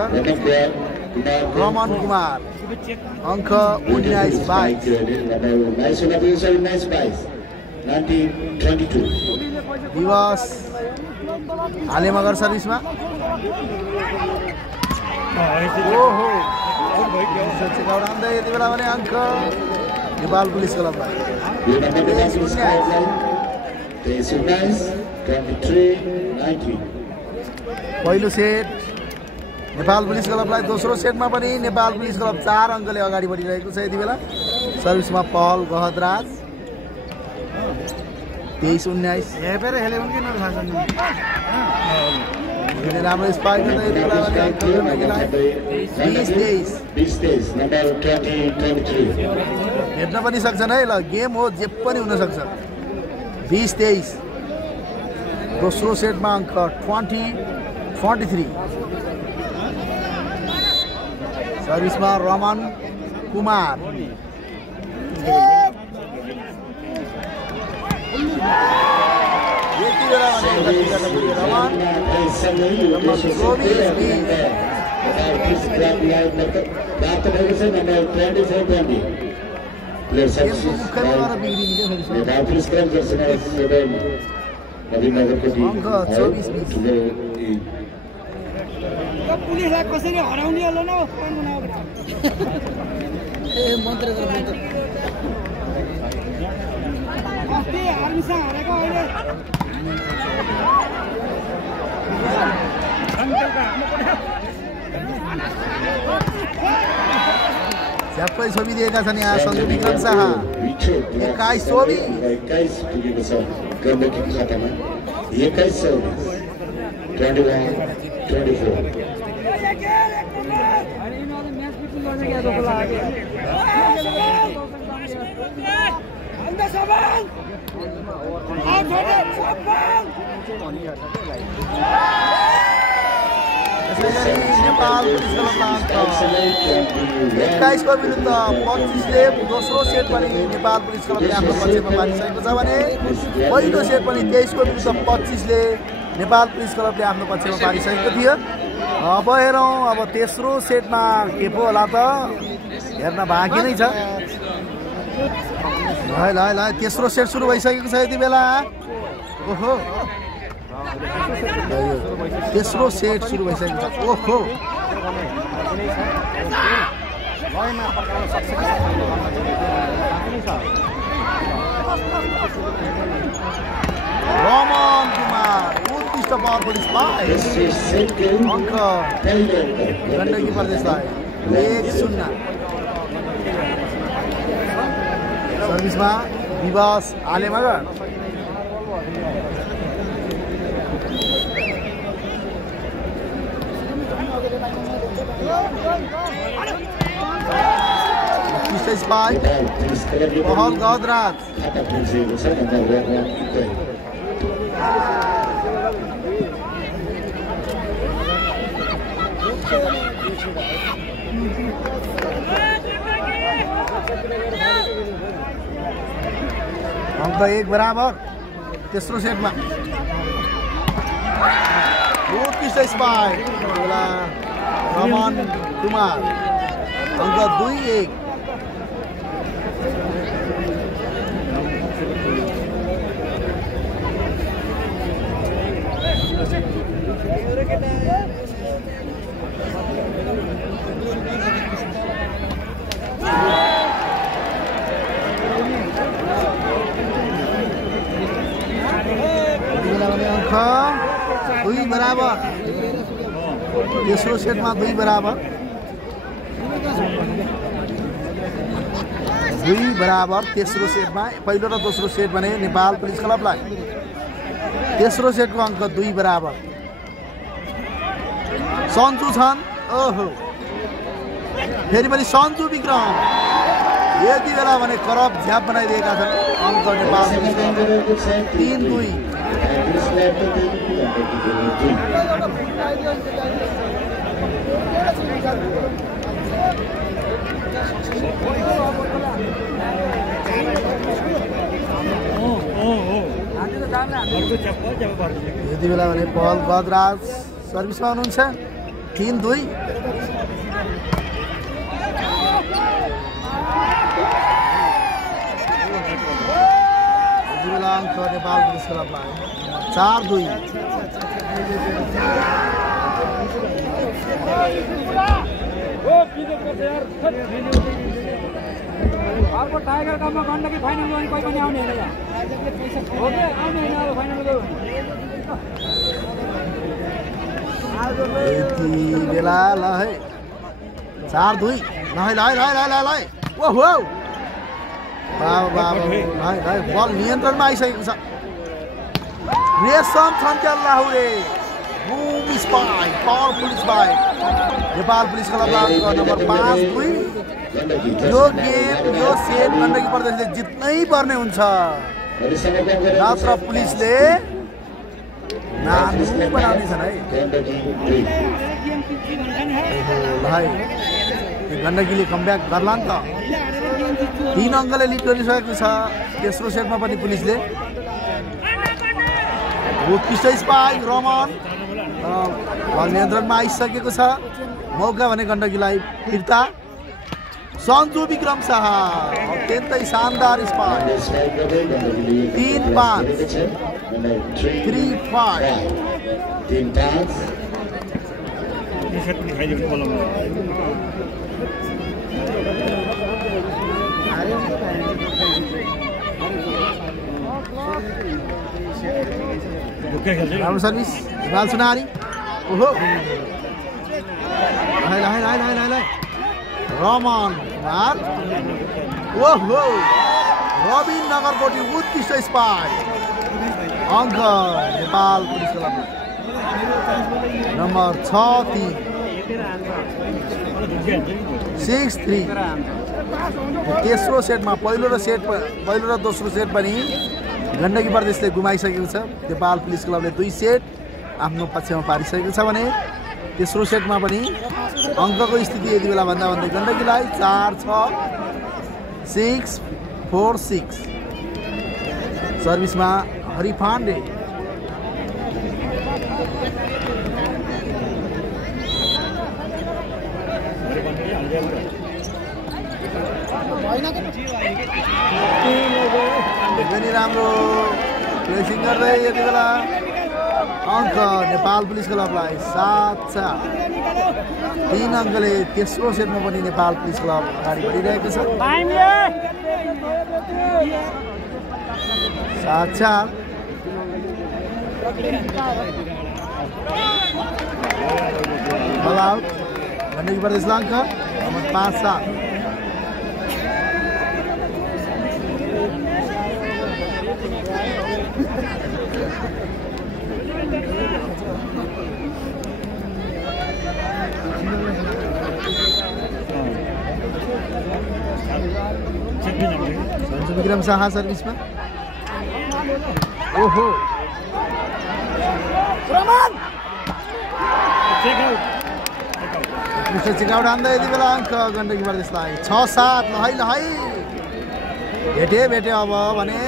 रमन कुमार अङ्क 19-22 दिवस हालेमगर सर्भिसमा यति बेला भने अङ्क नेपाल पुलिस क्लबलाई पहिलो सेट नेपाल पुलिस क्लबलाई दोस्रो सेटमा पनि नेपाल पुलिस क्लब 4 अङ्कले अगाडि बढिरहेको छ यति बेला सर्भिसमा पहल गहदराज 23-19 हेपेर खेलेको कि नखासन राम्रो स्पाइक गर्दै यति बेला भने 20-23 नम्बर 20-23 हेर्न पनि सक्छन् है ल गेम हो जे पनि हुन सक्छ 20-23 दोस्रो सेटमा अङ्क 20-23 सर्भिसमा रमन कुमार यति बेला रमन पुलिसलाई कसरी हराउने होला न अस्ति आर्मीसँग हारेको अहिले झ्याप्पै छोबी दिएका छन् यहाँ सञ्जु विक्रम शाह 21 छोबी 21 पुगेको छ गण्डकी खातामा 21-21-24 नेपाल पुलिस क्लबमा 21 को विरुद्ध 25 ले दोस्रो सेट पनि नेपाल पुलिस क्लबले आफ्नो पक्षमा पारिसकेको छ भने पहिलो सेट पनि 23 को विरुद्ध 25 ले नेपाल पुलिस क्लबले आफ्नो पक्षमा पारिसकेको थियो अब हेरौँ अब तेस्रो सेटमा के पो होला त हेर्न बाँकी नै छ ल तेस्रो सेट सुरु भइसकेको छ यति बेला ओहो तेस्रो सेट सुरु भइसकेको छ ओहो रमन कुमार उत्कृष्ट पावरफुल स्पाइक अङ्क गण्डकी प्रदेशलाई 1-0 सर्भिसमा विवास आलेमगर स्पाइक पहल गहदराज अङ्क 1 बराबर तेस्रो सेटमा उत्कृष्ट स्पाइक रमन कुमार अङ्क 2-1 Thank अङ्क 2 बराबर तेस्रो सेटमा 2 बराबर 2 बराबर तेस्रो सेटमा पहिलो र दोस्रो सेट भने नेपाल पुलिस क्लबलाई तेस्रो सेटको अङ्क 2 बराबर सन्जु छन् ओहो फेरि पनि सन्जु विक्रम यति बेला भने करप झ्याप बनाइदिएका छन् अङ्क नेपाल 3-2 यति बेला भने पहल गजराज सर्भिसमा हुनुहुन्छ 3-2 यति बेला अङ्क नेपाल पुलिस क्लबलाई 4-2 अर्को टाइगर कपमा गण्डकी फाइनल गयो भने कोही पनि आउने होइन हो कि आउने होइन अब फाइनल गयो यति बेला ल है 4-2 ल ओहो बाबा बल नियन्त्रणमा आइसकेको छ Resham Chhantyal Lahure boom spike powerful spike Nepal police क्लबलाई नम्बर 5-2 यो गेम यो सेट गण्डकी प्रदेशले जित्नै पर्ने हुन्छ नत्र पुलिसले नानु बनाउनेछन् है भाइ गण्डकीले कमब्याक गर्ला नि त 3 अङ्कले लिड गरिसकेको छ तेस्रो सेटमा पनि पुलिसले उत्कृष्ट स्पाइक रमन बल नियन्त्रणमा आइसकेको छ मौका भने गण्डकीलाई फिर्ता सन्जु विक्रम शाह अत्यन्तै शानदार स्पाइक 3-5 राम्रो सर्भिस हिमाल सुनारी ओहो रमन ओहो रबिन नगरकोटी उत्कृष्ट स्पाइक अङ्क नेपाल पुलिस क्लब नम्बर 6-3 तेस्रो सेटमा पहिलो र दोस्रो सेट पनि गण्डकी प्रदेशले गुमाइसकेको छ नेपाल पुलिस क्लबले 2 सेट आफ्नो पक्षमा पारिसकेको छ भने तेस्रो सेटमा पनि अङ्कको स्थिति यति बेला भन्दा भन्दै गण्डकीलाई 4-6 सर्भिसमा हरि पाण्डे पनि राम्रो प्लेसिङ गर्दै यति बेला अङ्क नेपाल पुलिस क्लबलाई 7-4 3 अङ्कले तेस्रो सेटमा पनि नेपाल पुलिस क्लब अगाडि बढिरहेको छ 7-4 बल आउट गण्डकी प्रदेशलाई अङ्क नम्बर 5-7 सन्जु विक्रम शाह सर्भिसमा ओहो चेकआउट हान्दा यति बेला अङ्क गण्डकी प्रदेशलाई 6-7 लहै भेटे अब भने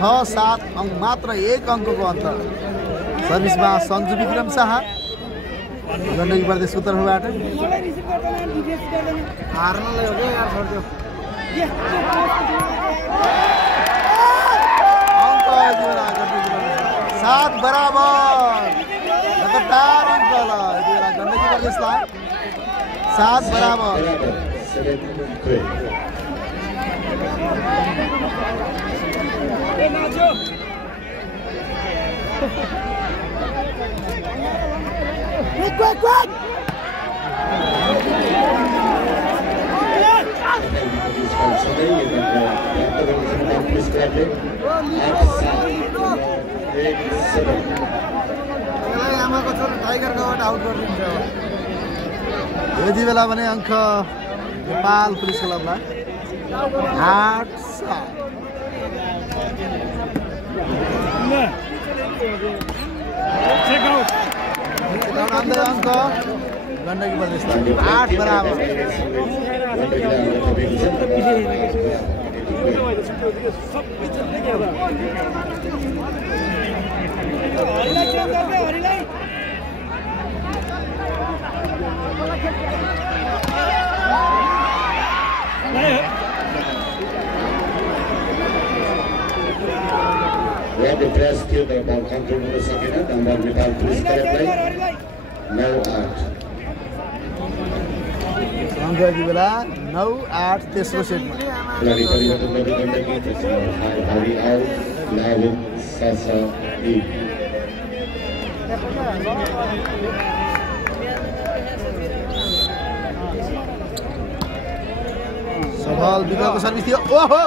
6-7 अङ्क मात्र 1 अङ्कको अन्तर सर्भिसमा सन्जु विक्रम शाह गण्डकी प्रदेशको तर्फबाट हार्नलाई हो क्या यार छोड्दियो अङ्क 7 बराबर लगातार अङ्क ल यति बेला गण्डकी प्रदेशलाई 7 बराबर आमाको छोरो टाइगरबाट आउट गरिदिन्छ। यति बेला भने अङ्क नेपाल पुलिस क्लबलाई 8-7। अङ्क गण्डकी प्रदेशलाई 8 बराबर। Water press थियो तर बल कन्ट्रोल गर्न सकेन। नम्बर नेपाल पुलिस क्लबलाई 9-8। अङ्क यति बेला 9-8 तेस्रो सेटमा। खेलाडी परिवर्तन गर्दै गण्डकी त्यसमा भारी आउट लाभन सासा इ। सफल विकल्पको सर्भिस थियो। ओहो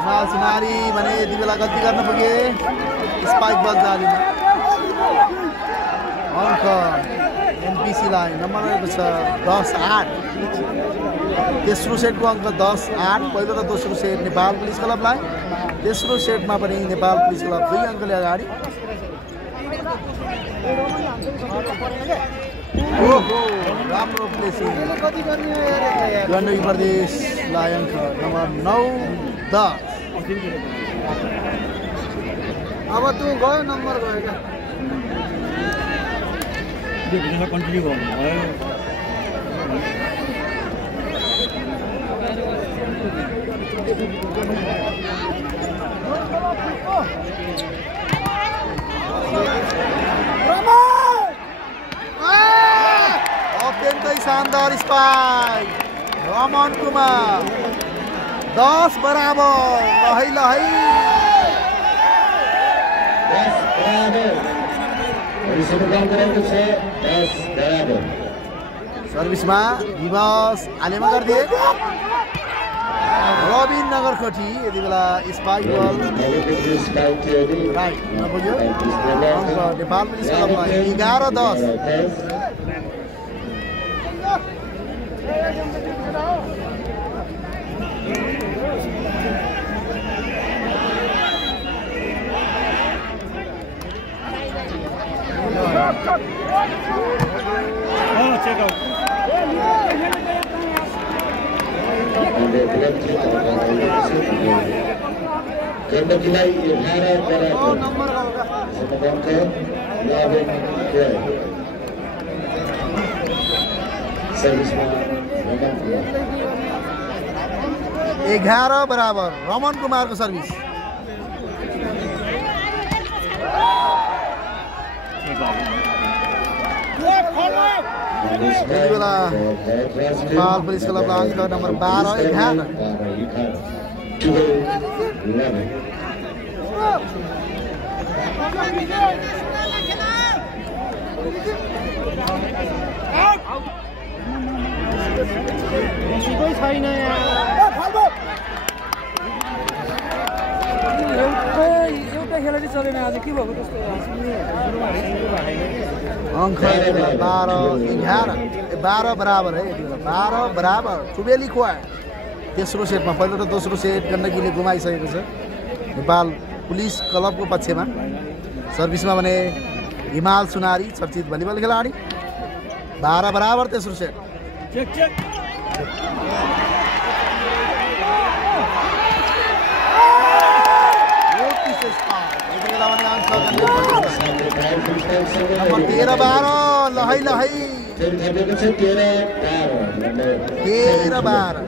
हिमाल सुनारी भने यति बेला गल्ती गर्न पुगे। स्पाइक बल जालीमा अङ्क एनपिसीलाई नम्बर रहेको छ 10-8। तेस्रो सेटको अङ्क 10-8। पहिलो र दोस्रो सेट नेपाल पुलिस क्लबलाई। तेस्रो सेटमा पनि नेपाल पुलिस क्लब 2 अङ्कले अगाडि। ओहो राम्रो प्लेसिङ। गण्डकी प्रदेशलाई अङ्क नम्बर 9-10। अब तँ गयो नम्बर गयो क्या कन्टिन्यू गर्नु भयो। अत्यन्तै शानदार स्पाइक रमन कुमार 10 बराबर। लहै लहै 10 बराबर। सर्भिसमा विवास आलेमा गरिदिए। रबिन नगरकोटी यति बेला स्पाइक बल राइट नपुग्यो। अङ्क नेपाल पुलिस क्लबमा 11-10। गण्डकीलाई 11 बराबर। सर्भिसमा 11 बराबर रमन कुमारको सर्भिस। यति बेला नेपाल पुलिस क्लबलाई अङ्क नम्बर 12-11। छैन एउटा खेलाडी चलेन आज के भएको त्यस्तो अङ्क 12-11 बराबर है। यति बेला 12 बराबर। चुबेली खुवा तेस्रो सेटमा। पहिलो र दोस्रो सेट गण्डकीले गुमाइसकेको छ नेपाल पुलिस क्लबको पक्षमा। सर्भिसमा भने हिमाल सुनारी चर्चित भलिबल खेलाडी। 12 बराबर तेस्रो सेट। नम्बर 13-12 लहै लहै 13-12।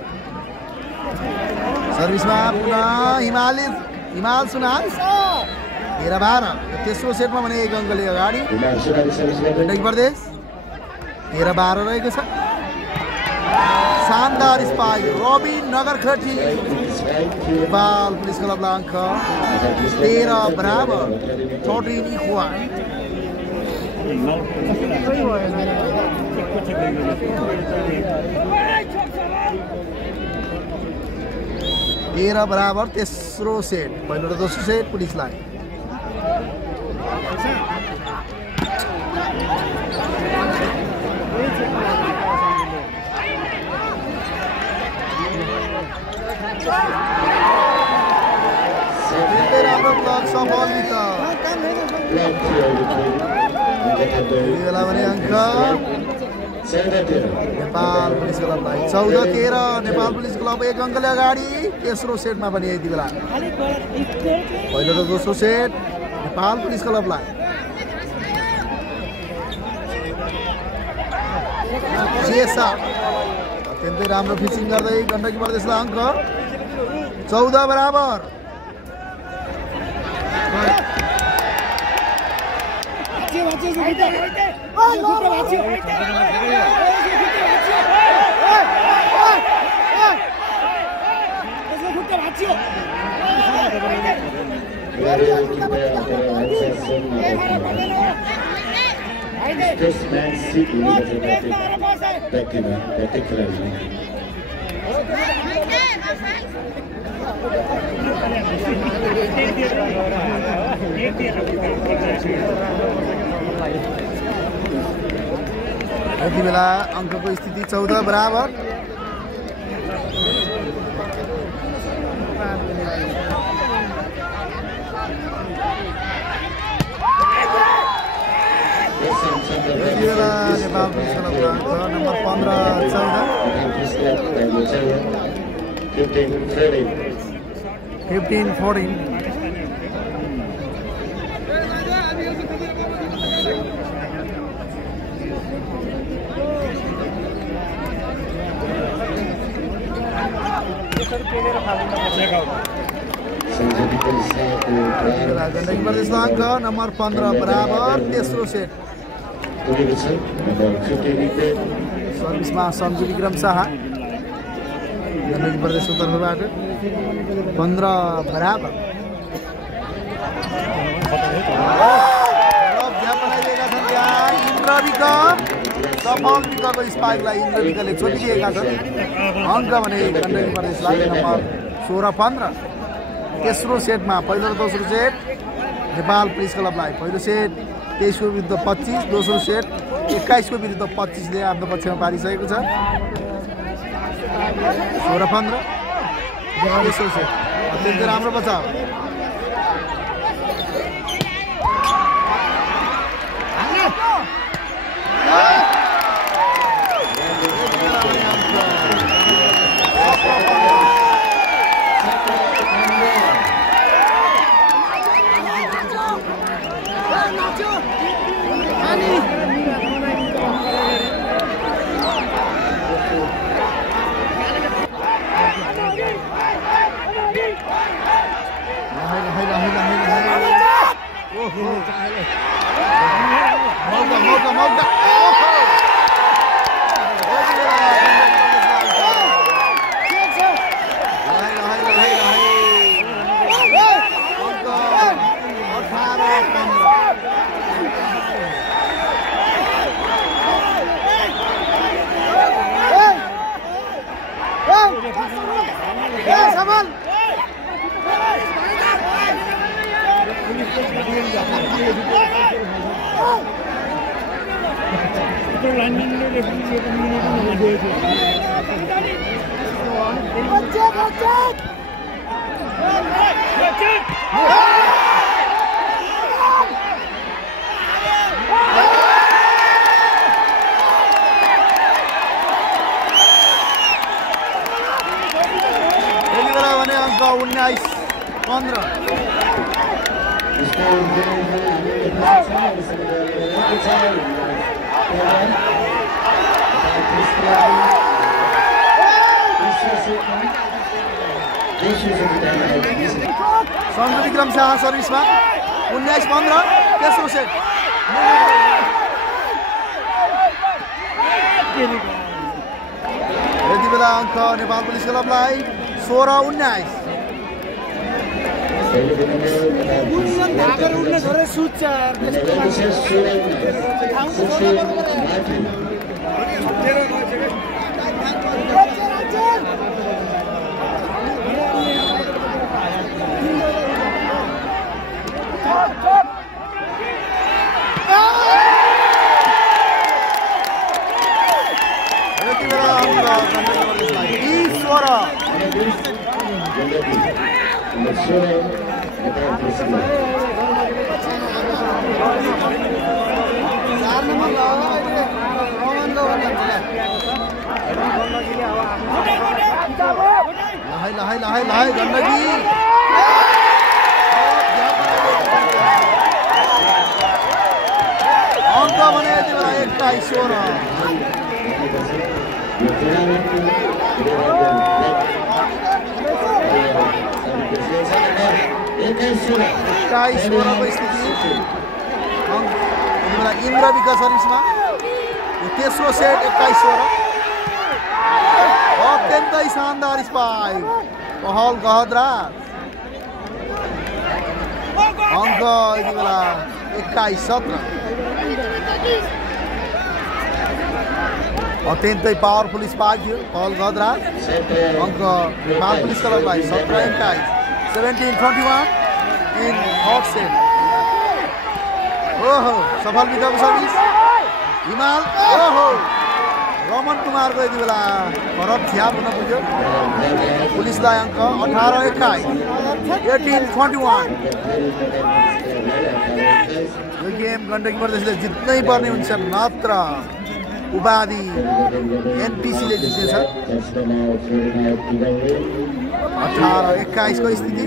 सर्भिसमा पुनः हिमाल सुनार 13-12। तेस्रो सेटमा भने 1 अङ्कले अगाडि गण्डकी प्रदेश। 13-12 रहेको छ। शानदार स्पाइक रबिन नगरकोटी नेपाल पुलिस क्लबलाई अङ्क 13 बराबर। 14 इक्वल। तेह्र बराबर तेस्रो सेट पहिलो र दोस्रो सेट पुलिसलाई राम्रो ब्लक सफल बेला भने अङ्क नेपाल पुलिस क्लबलाई 14-13 नेपाल पुलिस क्लब 1 अङ्कले अगाडि तेस्रो सेटमा पनि यति बेला पहिलो र दोस्रो सेट नेपाल पुलिस क्लबलाई अत्यन्तै राम्रो फिक्सिङ गर्दै गण्डकी प्रदेशलाई अङ्क 14 बराबर यति बेला अङ्कको स्थिति 14 बराबर यति बेला नेपाल पुलिस क्लबको अङ्क नम्बर 15-14 गण्डकी प्रदेशको अङ्क नम्बर 15 बराबर तेस्रो सेट सर्भिसमा सन्जु विक्रम शाह गण्डकी प्रदेशको तर्फबाट 15 बराबर सफल विकको स्पाइकलाई इन्द्रविकले छोडिदिएका छन् अङ्क भने गण्डकी प्रदेशलाई नम्बर 16-15 तेस्रो सेटमा पहिलो र दोस्रो सेट नेपाल पुलिस क्लबलाई पहिलो सेट 23 को विरुद्ध 25 दोस्रो सेट 21 को विरुद्ध 25 ले आफ्नो पक्षमा पारिसकेको छ 16-15 तेस्रो सेट अत्यन्तै राम्रो बचाव सन्जु विक्रम शाह सर्भिसमा 19-15 तेस्रो सेट यति बेला अङ्क नेपाल पुलिस क्लबलाई 16-19 लहाई गंडकी अंक भने यति बेला 21-16 को स्थिति इन्द्र विकास सर्भिसमा तेस्रो सेट 21-16 अत्यन्तै शानदार स्पाइक पहल गहद्राज अंक यति बेला 21-17 अत्यन्तै पावरफुल स्पाइक थियो पहल गहद्राज अंक नेपाल पुलिस क्लबलाई 17-21 17-21 in hot set. ओहो सफल विकल्प सर्भिस हिमाल ओहो रमन कुमार को यति बेला खरब छ्याप हुन पुग्यो पुलिसलाई अंक 18-21 18-21 यो गेम गण्डकी प्रदेशले जित्नै पर्ने हुन्छ नत्र उपाधि एनपीसी ले जित्नेछ 18-21 को स्थिति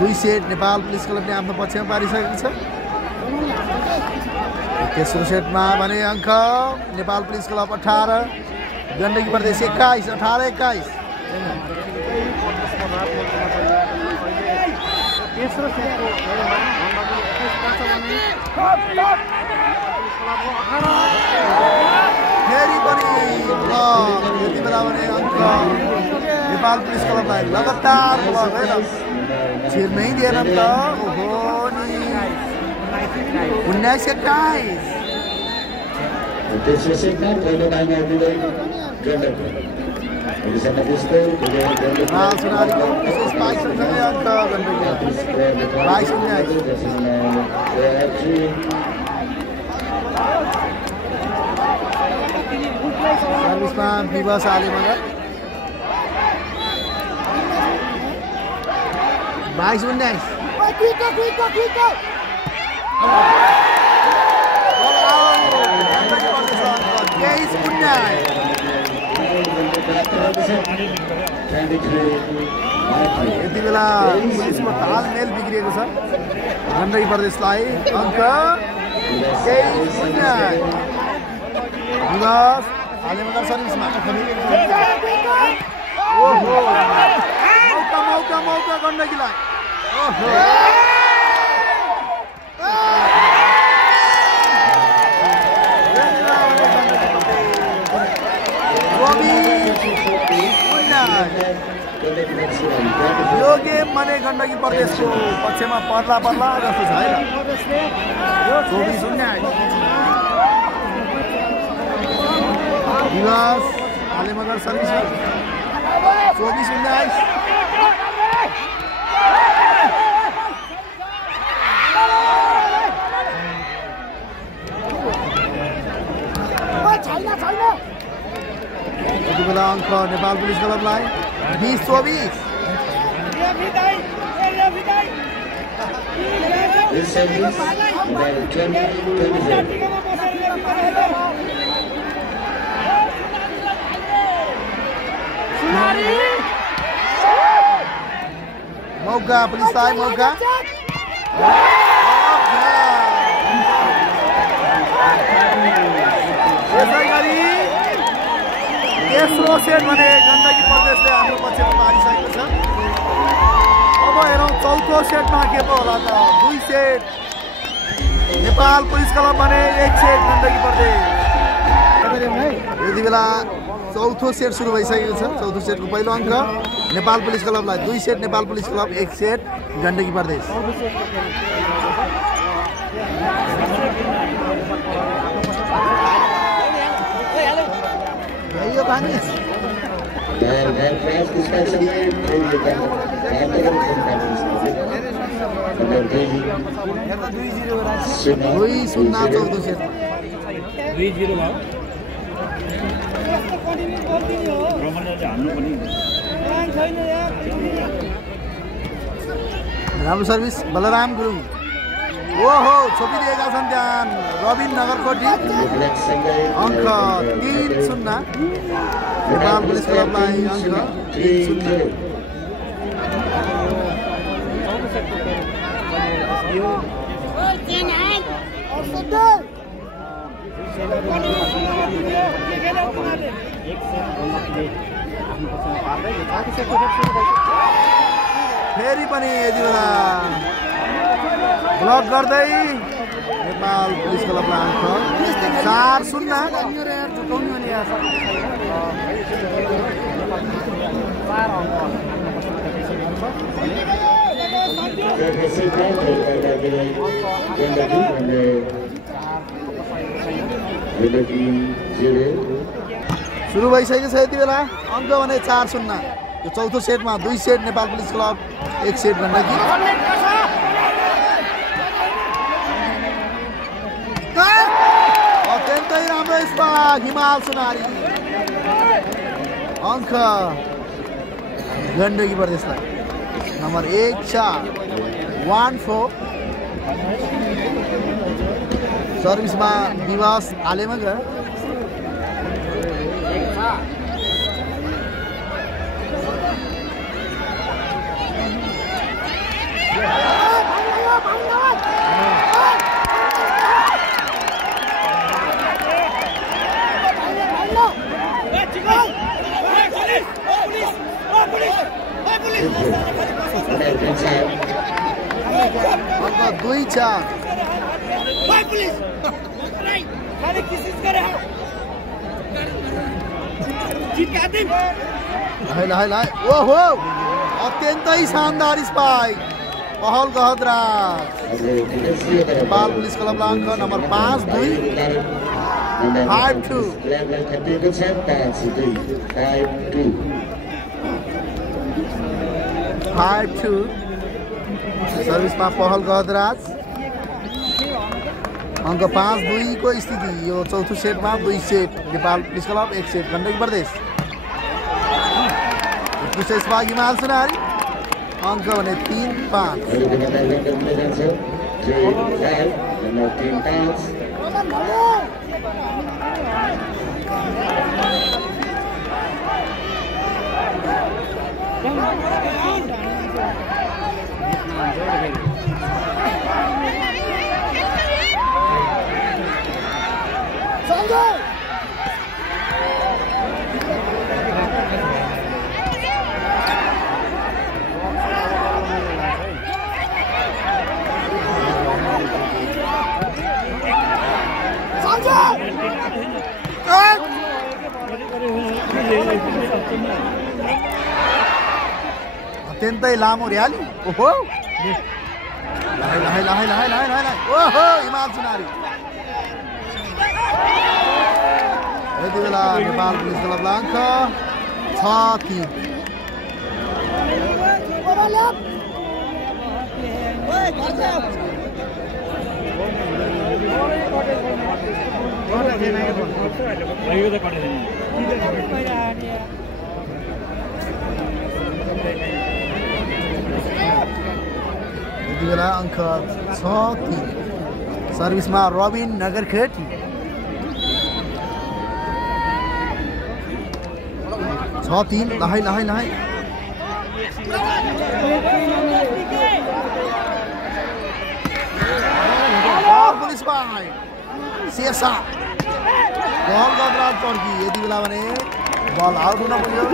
2 सेट नेपाल पुलिस क्लबले आफ्नो पक्षमा पारिसकेको छ तेस्रो सेटमा भने अंक नेपाल पुलिस क्लब 18 गण्डकी प्रदेश 21 18-21 तेस्रो सेटको फेरि पनि यति बेला भने अंक नेपाल पुलिस क्लबलाई लगातार ब्लक हैन छिर्नै दिएन नि त ओहो नि 19-21 तेस्रो सेटमा पहिलो लाइन आउदै गण्डकी सर्भिसमा विवास आलेमगर 22-19 यति बेला पुलिसको तालमेल बिग्रिएको छ गण्डकी प्रदेशलाई अंक 23-19 विवास आलेमगर सर्भिसमा ओहो मौका गण्डकीलाई ओहो यो गेम भने गण्डकी प्रदेशको पक्षमा पर्ला जस्तो छ हैन 24-19 विवास आलेमगर सर्भिस 24-19 यति बेला अंक नेपाल पुलिस क्लबलाई 20-24 मौका पुलिसलाई मौका तेस्रो सेट भने गण्डकी प्रदेशले आफ्नो पक्षमा पारिसकेको छ अब हेरौँ चौथो सेटमा के पो होला त 2 सेट नेपाल पुलिस क्लब भने 1 सेट गण्डकी प्रदेश यति बेला चौथो सेट सुरु भइसकेको छ। चौथो सेटको पहिलो अङ्क नेपाल पुलिस क्लबलाई, 2 set Nepal police club, 1 set Gandaki प्रदेश। यो पानी दुई शून्य चौथो सेट। राम्रो सर्भिस बलराम गुरुङ। ओहो छोपिदिएका छन् ध्यान रबिन नगरकोटी। अङ्क 3-0 नेपाल पुलिस क्लबलाई, अङ्क 3-0। फेरि पनि यति बेला ब्लक गर्दै नेपाल पुलिस क्लबलाई अङ्क 4-0। सुरु भइसकेको छ यति बेला, अङ्क भने 4-0। यो चौथो सेटमा 2 set Nepal police club, 1 set Gandaki. अत्यन्तै राम्रो स्पाक हिमाल सुनारी, अङ्क गण्डकी प्रदेशलाई। नम्बर 1 4-1-4। सर्भिसमा विवास आलेमग। अङ्क 2-4। ओहो अत्यन्तै शानदार स्पाइक पहल गहद्रा नेपाल पुलिस क्लबलाई अङ्क नम्बर 5-2 5-2 सर्भिसमा पहल गहदराज। अङ्क 5-2 को स्थिति। यो चौथो सेटमा 2 set Nepal police club, 1 set Gandaki प्रदेश। स्पाक हिमाल सुनारी, अङ्क भने 3-5। अत्यन्तै लामो र्याली। ओहो ओहो हिमाल सुनारी। यति बेला नेपाल पुलिस क्लबलाई अङ्क 6-3। यति बेला अङ्क 6-3 सर्भिसमा रबिन नगरखेटी। 6-3 लहाई पुलिस पाइ शेषा बल गदराज चर्की। यति बेला भने बल आउट हुन पुग्यो,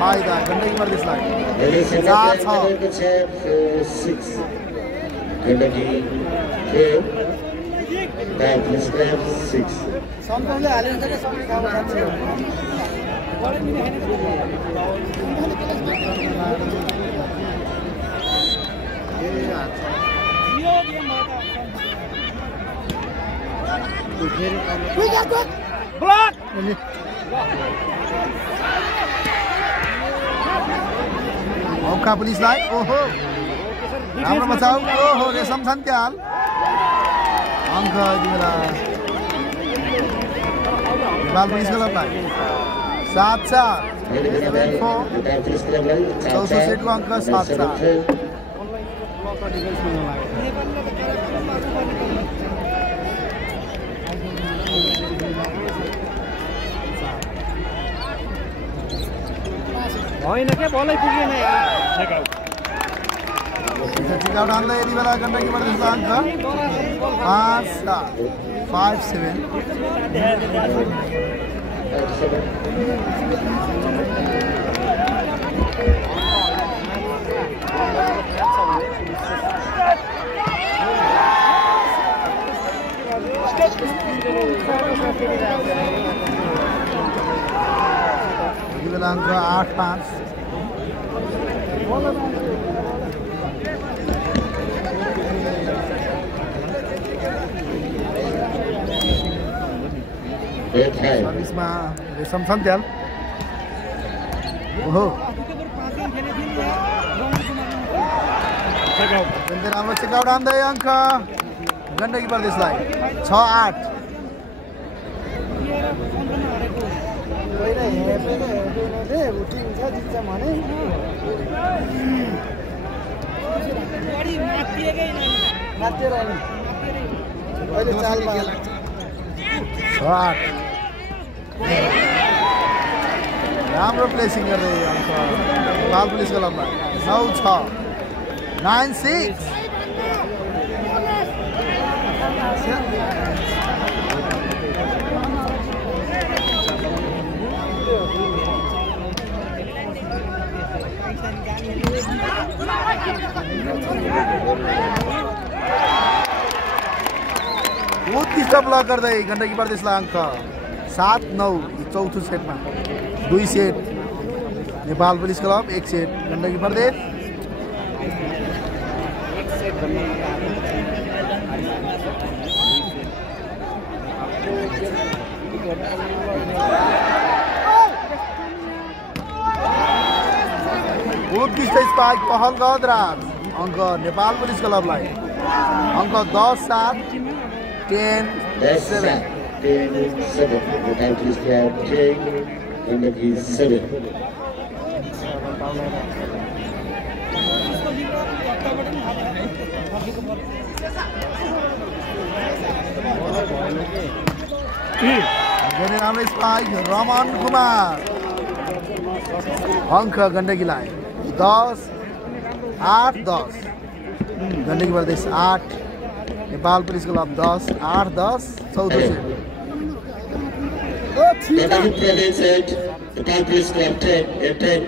फाइदा गण्डकी प्रदेशलाई। 4-6 मौका पुलिसलाई ओहो राम्रो बचाउ ओहो रेशम छन्त्याल अङ्क दिएर नेपाल पुलिस क्लबलाई 7-4 चौथो सेटको अङ्क 7-4 होइन के बलै पुगेन यार चिकाउट हान्दै यति बेला गण्डकीबाट त्यस्तो अङ्क 5-7 अङ्क 8-5 सर्भिसमा रेशम छन्त्याल ओहो राम्रो चेकआउट हान्दै अङ्क गण्डकी प्रदेशलाई 6-8 राम्रो प्लेसिङ गर्दै अङ्क नेपाल पुलिस क्लबलाई 9-6 9-6 उत्कृष्ट ब्लक गर्दै गण्डकी प्रदेशलाई अङ्क 7-9 चौथो सेटमा 2 set Nepal police club 1 set Gandaki प्रदेश उत्कृष्ट स्पाइक पहल गदराज अङ्क नेपाल पुलिस क्लबलाई अङ्क 10-7 10-7 Nepal Police Club 10, Gandaki 7. राम्रो स्पाइक रमन कुमार अङ्क गण्डकीलाई 10-8-10 गण्डकी प्रदेश 8 नेपाल पुलिस क्लब 10-8-10 चौथो set Gandaki Province 8, Nepal Police Club 10, 10.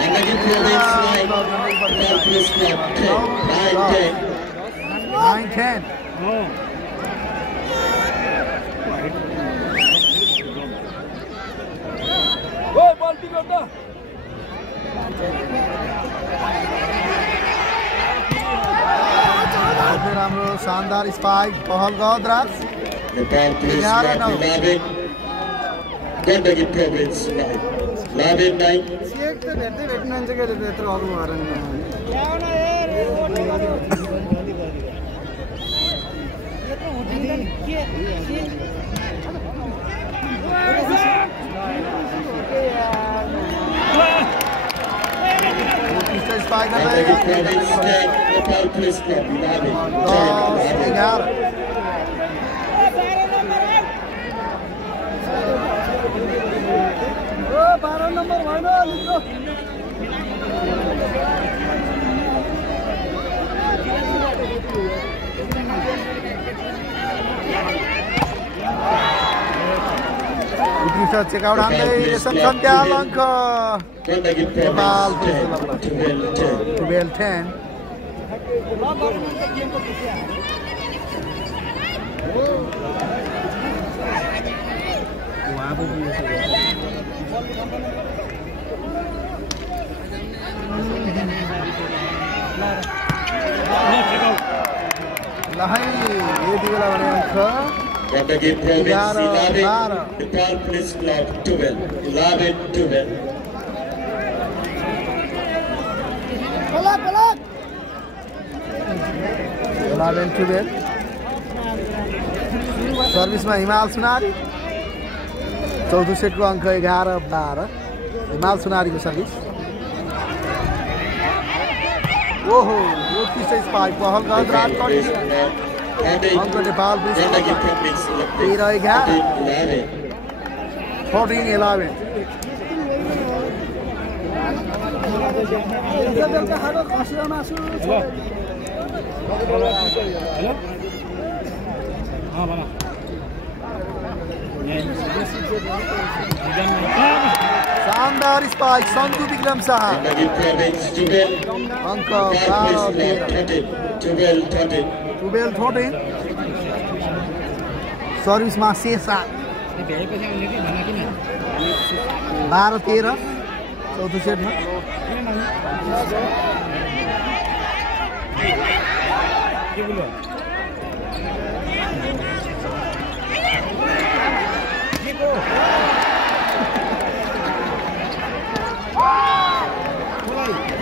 Gandaki Province 9, Nepal Police Club 10, 9-10 ओ बल्टी गर्दा राम्रो शानदार स्पाइक पहल गदराज Nepal Police Club 11, Gandaki Province 9, 11-9. Spike Gandaki Province 10, Nepal Police Club 11, 10. Checkout हान्दै रेशम छन्त्याल अङ्क Gandaki Nepal Province 10, 12-10. 12-10 Gandagi Province 11, Nepal Police Club 12, 11-12. Service में हिमाल सुनारी चौथो सेट को अंक 11-12 हिमाल सुनारी को सर्भिस ओहो यो तीसरा स्पाइक पहल का रात अंक नेपाल 13-11 14-11 शानदार स्पाइक संजू विक्रम शाह अंक 12-14 सर्भिस में शेषा 12-13 चौथो सेट में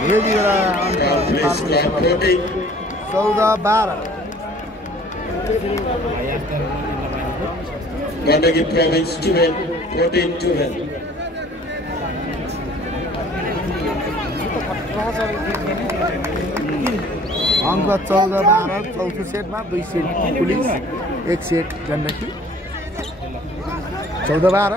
ये भी 14-12 Gandagi Province 12, 14-12. अंक 14-12 चौथो सेट में 2 set police 1 set Gandaki 14-12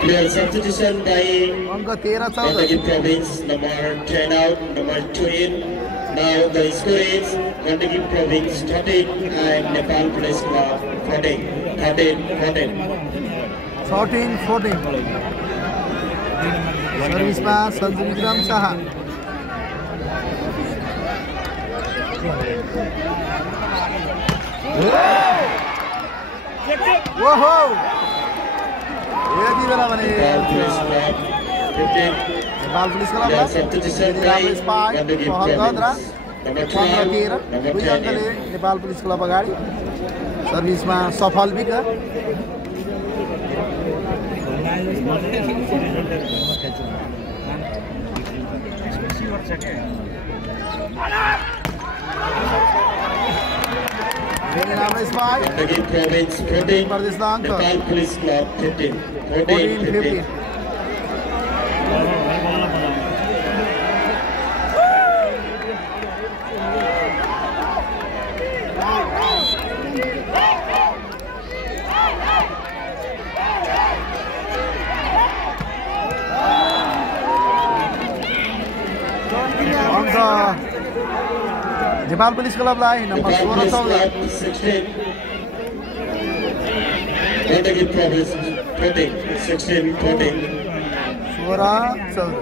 Player substitution by अंक 13-14 Gandagi Province, number 10 out, number 2 in. Now the score is Gandagi Province 13 and Nepal Police Club 14. 13-14. 14-14 service में संजू विक्रम शाह ओहो यति बेला भने Nepal Police Club 15. Nepal police club Player substitution by Gandagi Province, number 12, number 10 in. Nepal police club अगाडि सर्भिस में सफल wicket Gandagi Province 14, Nepal Police Club 15. 14-15. Nepal police क्लबलाई नम्बर 16-14 Gandagi Province 14, 16-14. 16-14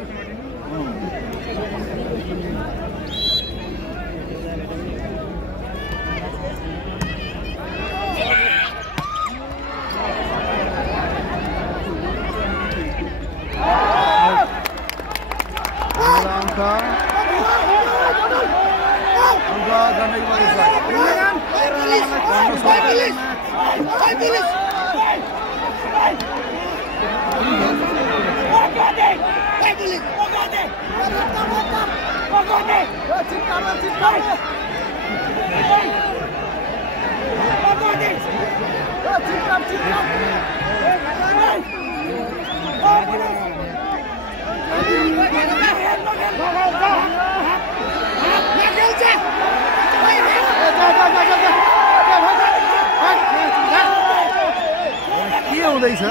के हुँदैछ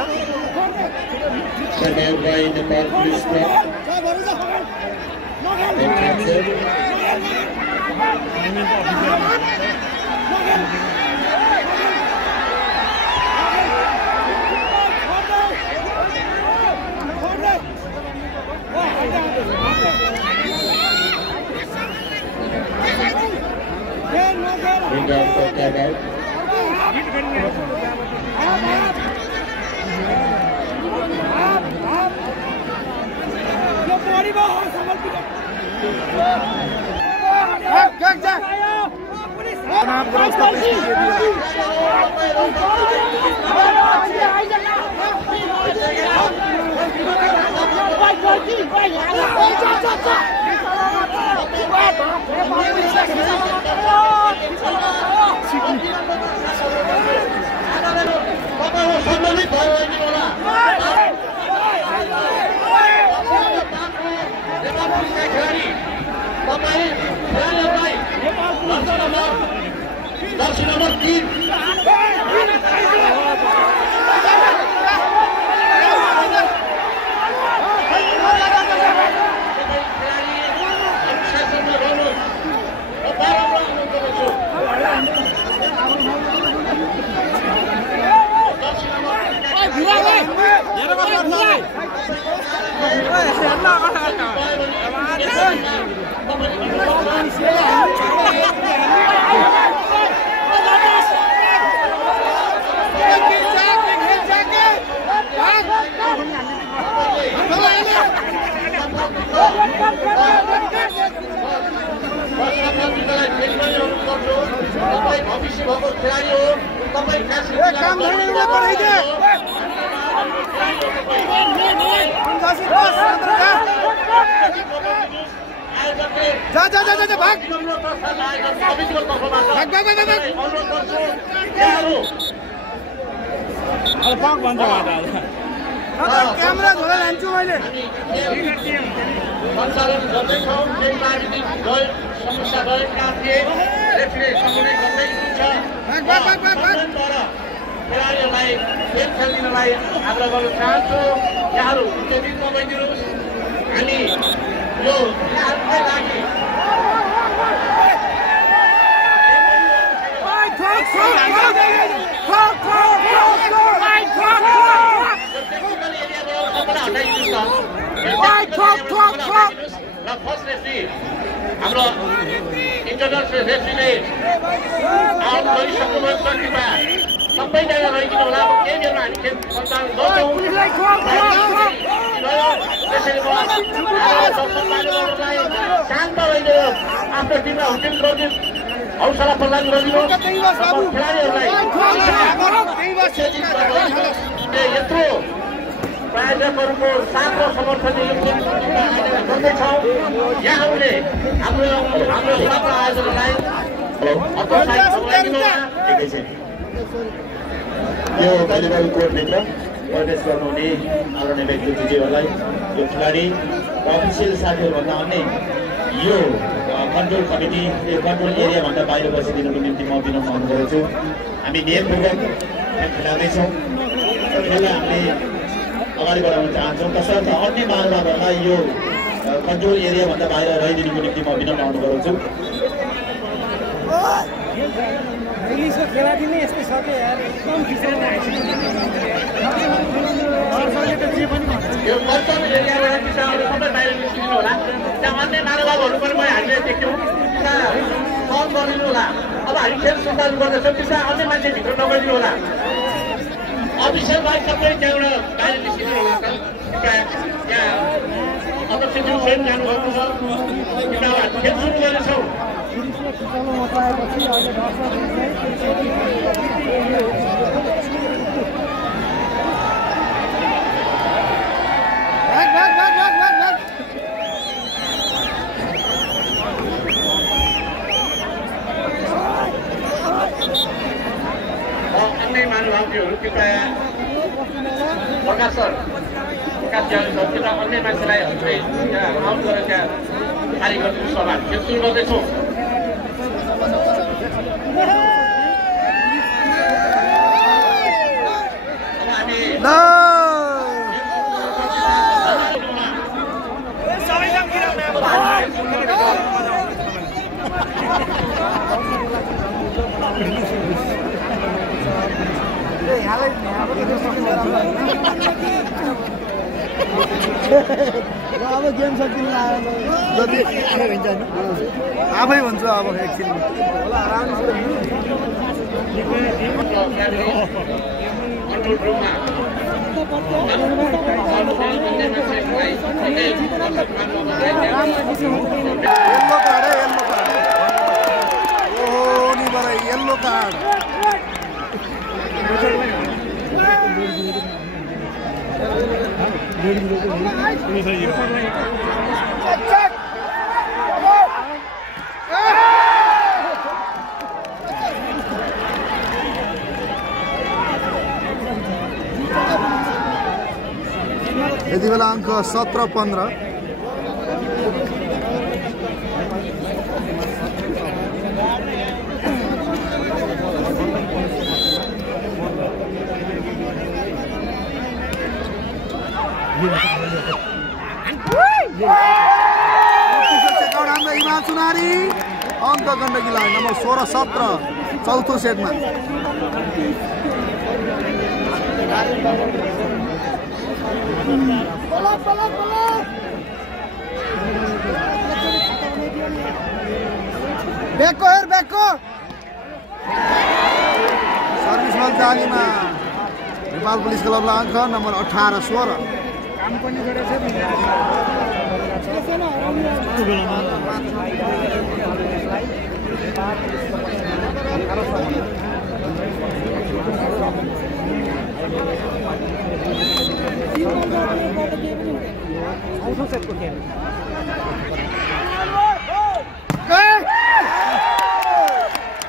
by Nepal Police Club. तपाईँ खेलाडीहरूलाई जर्सी नम्बर 3 भविष्य भएको खेलाडी हो तपाईँ काम पढाइदे क्यामेरा झोला लान्छु मैले सञ्चालन गर्दैछौँ समस्या गरेका थिए रेफ्रीले सम्बोधन गर्दै खेलाडीहरूलाई खेल खेलिदिनलाई आग्रह गर्न चाहन्छु यहाँहरू त्यति नभइदिनुहोस् हामी यो यहाँहरूलाई लागि र फर्स्ट रेफ्री हाम्रो इन्टरनेसनल रेफ्रीले आउट गरिसक्नु भएको छ कृपया सबैजना रहिदिनु होला केही बेरमा हामी खेल सञ्चालन गर्छौँ त्यसैले शान्त भइदियो आफ्नो टिमलाई हुर्किन गरिदिनु हौसला प्रदान गरिदिनु खेलाडीहरूलाई यत्रो प्रायोजकहरूको साथ र समर्थनले यो गर्दैछौँ यहाँहरूले हाम्रो आयोजनलाई यो भलिबल कोर्टभित्र प्रवेश गर्नुहुने आदरणीय व्यक्तिज्यूहरूलाई यो खेलाडी र अफिसियल साथीहरूभन्दा अन्य यो कन्ट्रोल कमिटी यो कन्ट्रोल एरियाभन्दा बाहिर बसिदिनुको निम्ति म विनम्र अनुरोध गर्छु हामी नियमपूर्वक खेलाउँदैछौँ खेललाई हामीले अगाडि बढाउन चाहन्छौँ तसर्थ अन्य महानुभावहरूलाई यो कन्ट्रोल एरियाभन्दा बाहिर रहिदिनुको निम्ति म विनम्र अनुरोध गर्छु इंग्लिश खेलाडी नै यस्तै छ के यार एकदम खिचेर यो कन्ट्रोल एरियाबाट किसानहरू सबै बाहिर निस्किनु होला त्यहाँ अन्य महानुभावहरू पनि हामीले देख्यौँ कल गरिदिनु होला अब हामी खेल सञ्चालन गर्दैछौँ त्यसमा अन्य मान्छे भित्र नगइदिनु होला अफिसियल बाहेक सबै त्यहाँबाट बाहिर निस्किनु होला त्यहाँ अध्यक्षज्यू स्वयं जानुभएको छ खेल सुरु गर्नेछौँ अन्य महानुभावजीहरू कृपया प्रकाश सर कृपया अन्य मान्छेलाई आउट गरेर त्यहाँ खाली गरिदिनु सभा खेल सुरु गर्दैछौँ अब गेम सकिनु जति हुन्छ नि आफै भन्छु अब एकछिन होला येल्लो कार्ड यति बेला अङ्क 17-15 इमाम सुनारी अङ्क गण्डकी लाइन नम्बर 16-17 चौथो सेटमा। सर्भिस बल जालीमा नेपाल पुलिस क्लबलाई अङ्क नम्बर 18-16।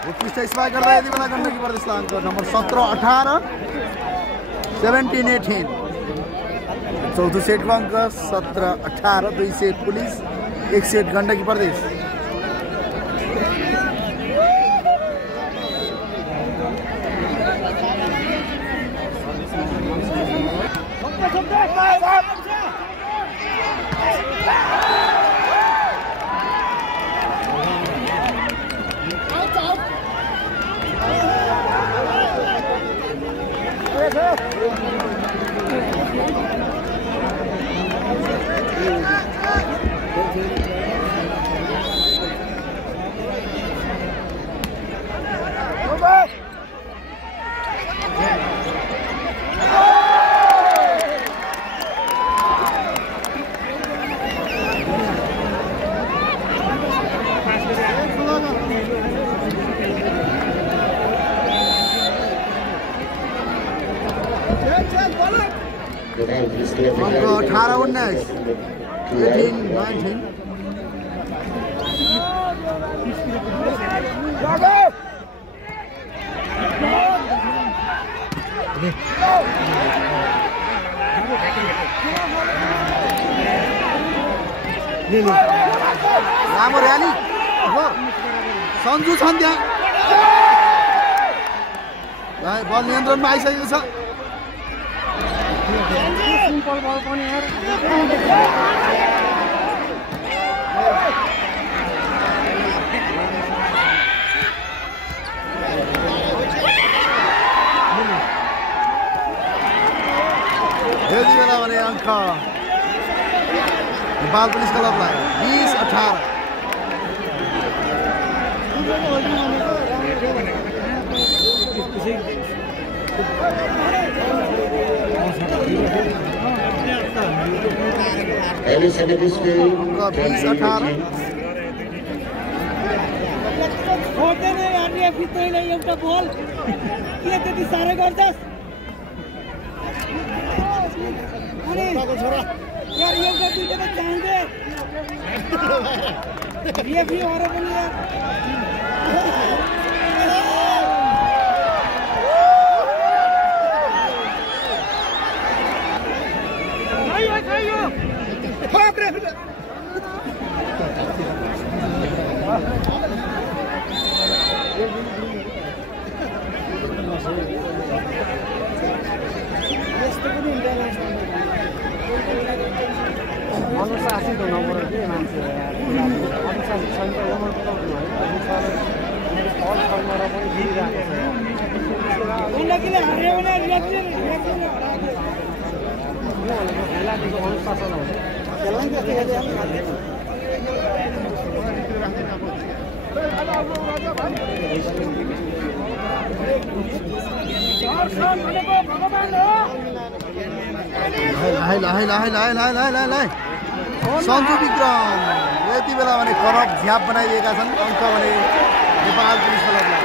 उत्कृष्ट स्पाइक गर्दा यति बेला गण्डकी प्रदेशलाई अङ्क नम्बर 17-18 17-18। चौथो सेटको अङ्क 17-18 2 सेट पुलिस 1 सेट गण्डकी प्रदेश। अङ्क 18-19 18-19। लामो र्याली सन्जु छन् त्यहाँ। बल नियन्त्रणमा आइसकेको छ। सिम्पल बल पनि यार यति बेला भने अङ्क नेपाल पुलिस क्लबलाई 20-18। अहिले समितिको अङ्क 20-18। छोड्दैन यार रेफ्री तैँले एउटा बल के त्यति साह्रै गर्छस् अनि यार एउटा दुईटा त चाहन्छ रेफ्री भएर पनि यार अनुशासित हुनुपर्यो के मान्छे अनुशासित छैन त उमर पुऱ्याउनु होइन र पनि दिइरहेको छ गण्डकीले हार्यो भने रेफ्री खेलाडीको अनुशासन हो। सन्जु विक्रम यति बेला भने करप झ्याप बनाइदिएका छन्। अङ्क भने नेपाल पुलिस क्लबलाई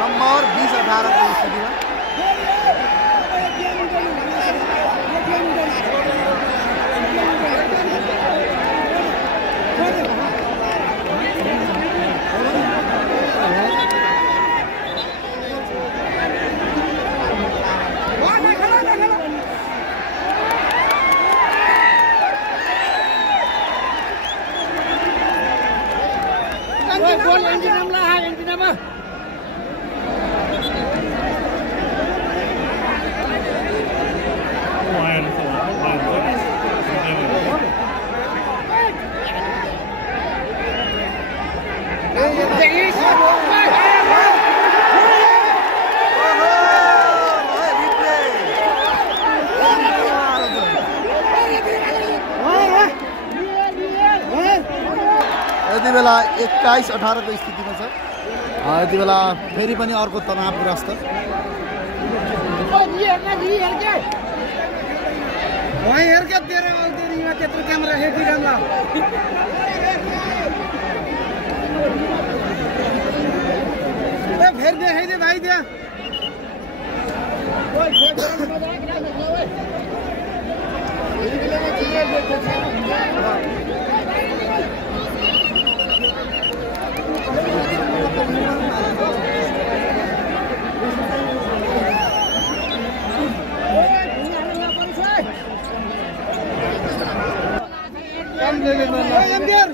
नम्बर 20-18 को स्थितिमा। यति बेला 21-18 को स्थितिमा छ। यति बेला फेरि पनि अर्को तनावग्रस्त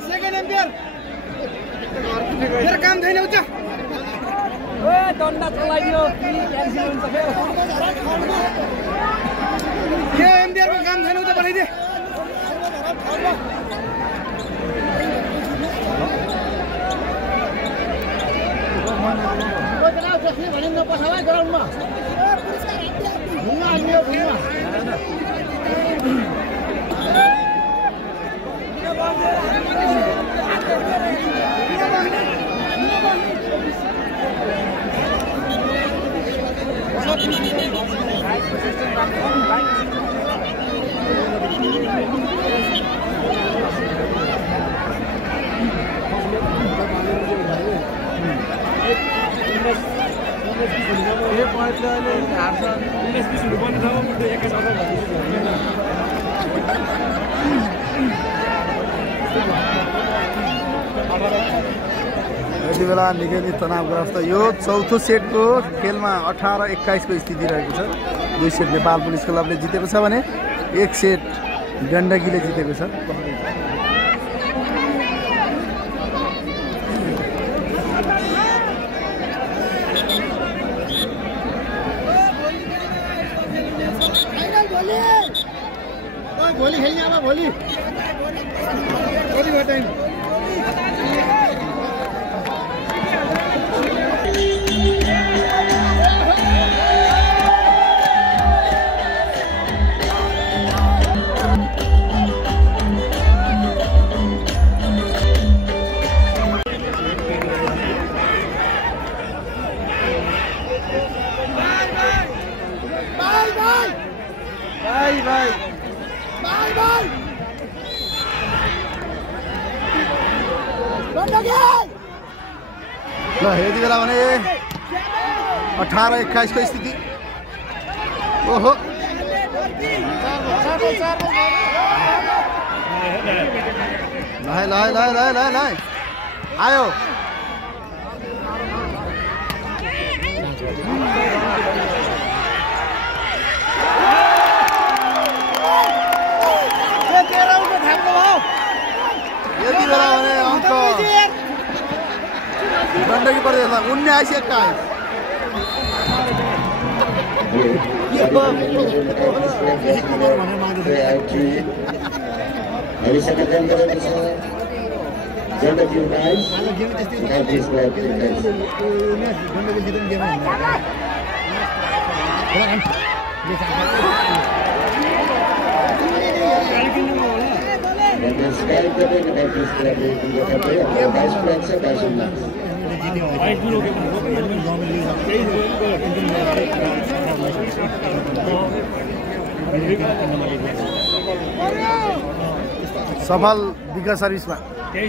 सेकेन्ड एम्पियर मेरो काम छैन उच्च दण्ड चलाइदियो क्यान्सल हुन्छ के एम्पियरको काम छैन उच्च बनाइदिए भनिन्छ पछाडि ग्राउन्डमा यति बेला निकै नै तनावग्रस्त यो चौथो सेटको खेलमा 18-21 को स्थिति रहेको छ। 2 सेट नेपाल पुलिस क्लबले जितेको छ भने 1 सेट गण्डकीले जितेको छ। भोलि खेल्ने अब भोलि टाइम ल यति बेला भने 18-21 को स्थिति। ओहो ल आयो यति बेला भने अङ्क गण्डकी प्रदेशमा 19-21 सफल विकास सर्भिसमा 19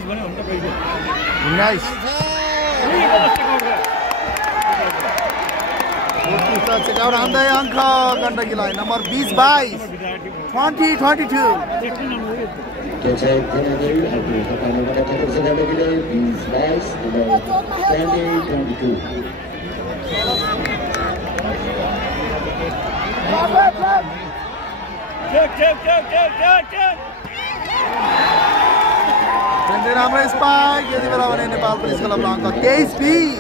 चेकआउट आउँदै अङ्क गण्डकीलाई नम्बर 20-22 20-22 राम्रो स्पाइक यति बेला भने नेपाल पुलिस क्लबको अङ्क 23-20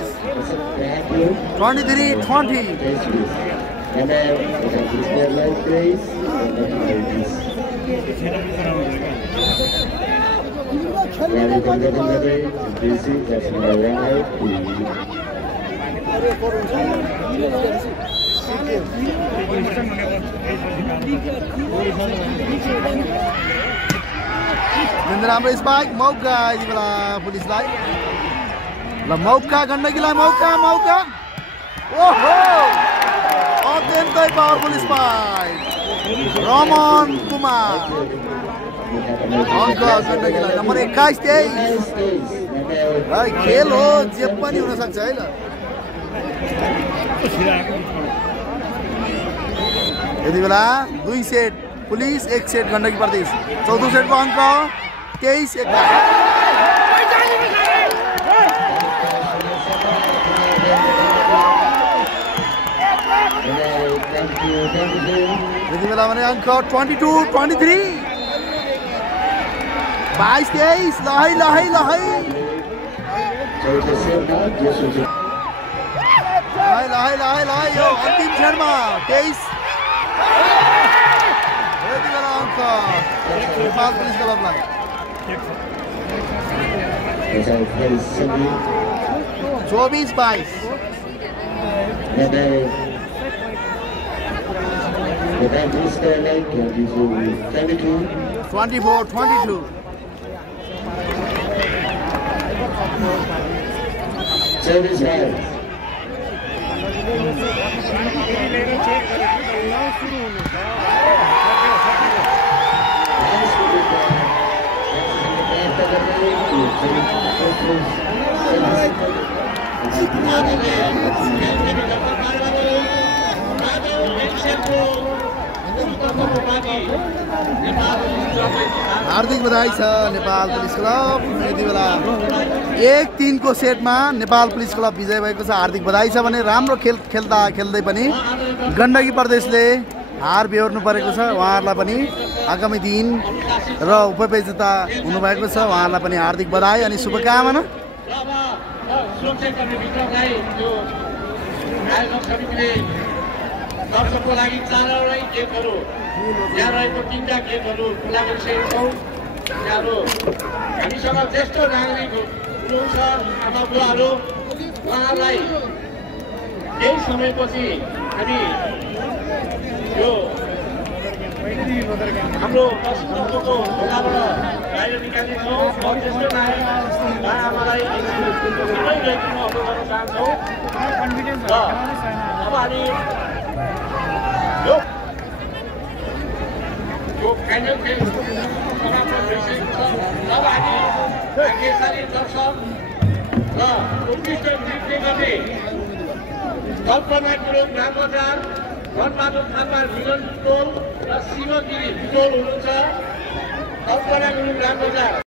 23-20 Come on, Rally Gandagandare, DC, that's number 183. राम्रो स्पाइक मौका यति बेला पुलिसलाई ल मौका गण्डकीलाई मौका ओहो अत्यन्तै पावरफुल स्पाइक रमन कुमार अङ्क गण्डकीलाई नम्बर 21-23 खेल हो जे पनि हुन सक्छ है ल यति बेला 2 सेट पुलिस 1 सेट गण्डकी प्रदेश चौथो सेटको अङ्क 23-21 यति बेला भने अङ्क 22-23 22-23 लहै यो अन्तिम क्षणमा 23 यति बेला अङ्क नेपाल पुलिस क्लबलाई 24-22 24-22 हार्दिक बधाई छ नेपाल पुलिस क्लब यति बेला 1-3 को सेटमा नेपाल पुलिस क्लब विजय भएको छ हार्दिक बधाई छ भने राम्रो खेल खेल्दै पनि गण्डकी प्रदेशले हार बेहोर्नु परेको छ उहाँहरूलाई पनि आगामी दिन र उपविजेता हुनुभएको छ उहाँहरूलाई पनि हार्दिक बधाई अनि शुभकामना दर्शकको लागि चारवटै गेटहरू यहाँ रहेको 3टा गेटहरू खुला गरिसकेका छौँ हामीसँग ज्येष्ठ नागरिक हुनुहुन्छ आमा बुवाहरू उहाँहरूलाई केही समयपछि हामी यो हाम्रो पश्चिमको ढोकाबाट बाहिर निकाल्नेछौँ ज्येष्ठ नागरिक आमालाई अनुरोध गर्न चाहन्छौँ अब हामी यो फाइनल खेल समाप्त भइसकेको छ अब हामी भाग्यशाली दर्शक र उत्कृष्ट नृत्य गर्ने कल्पना गुरुङ रामबजार धनबहादुर थापा मिलन टोल र शिवगिरी टोल हुनुहुन्छ कल्पना गुरुङ रामबजार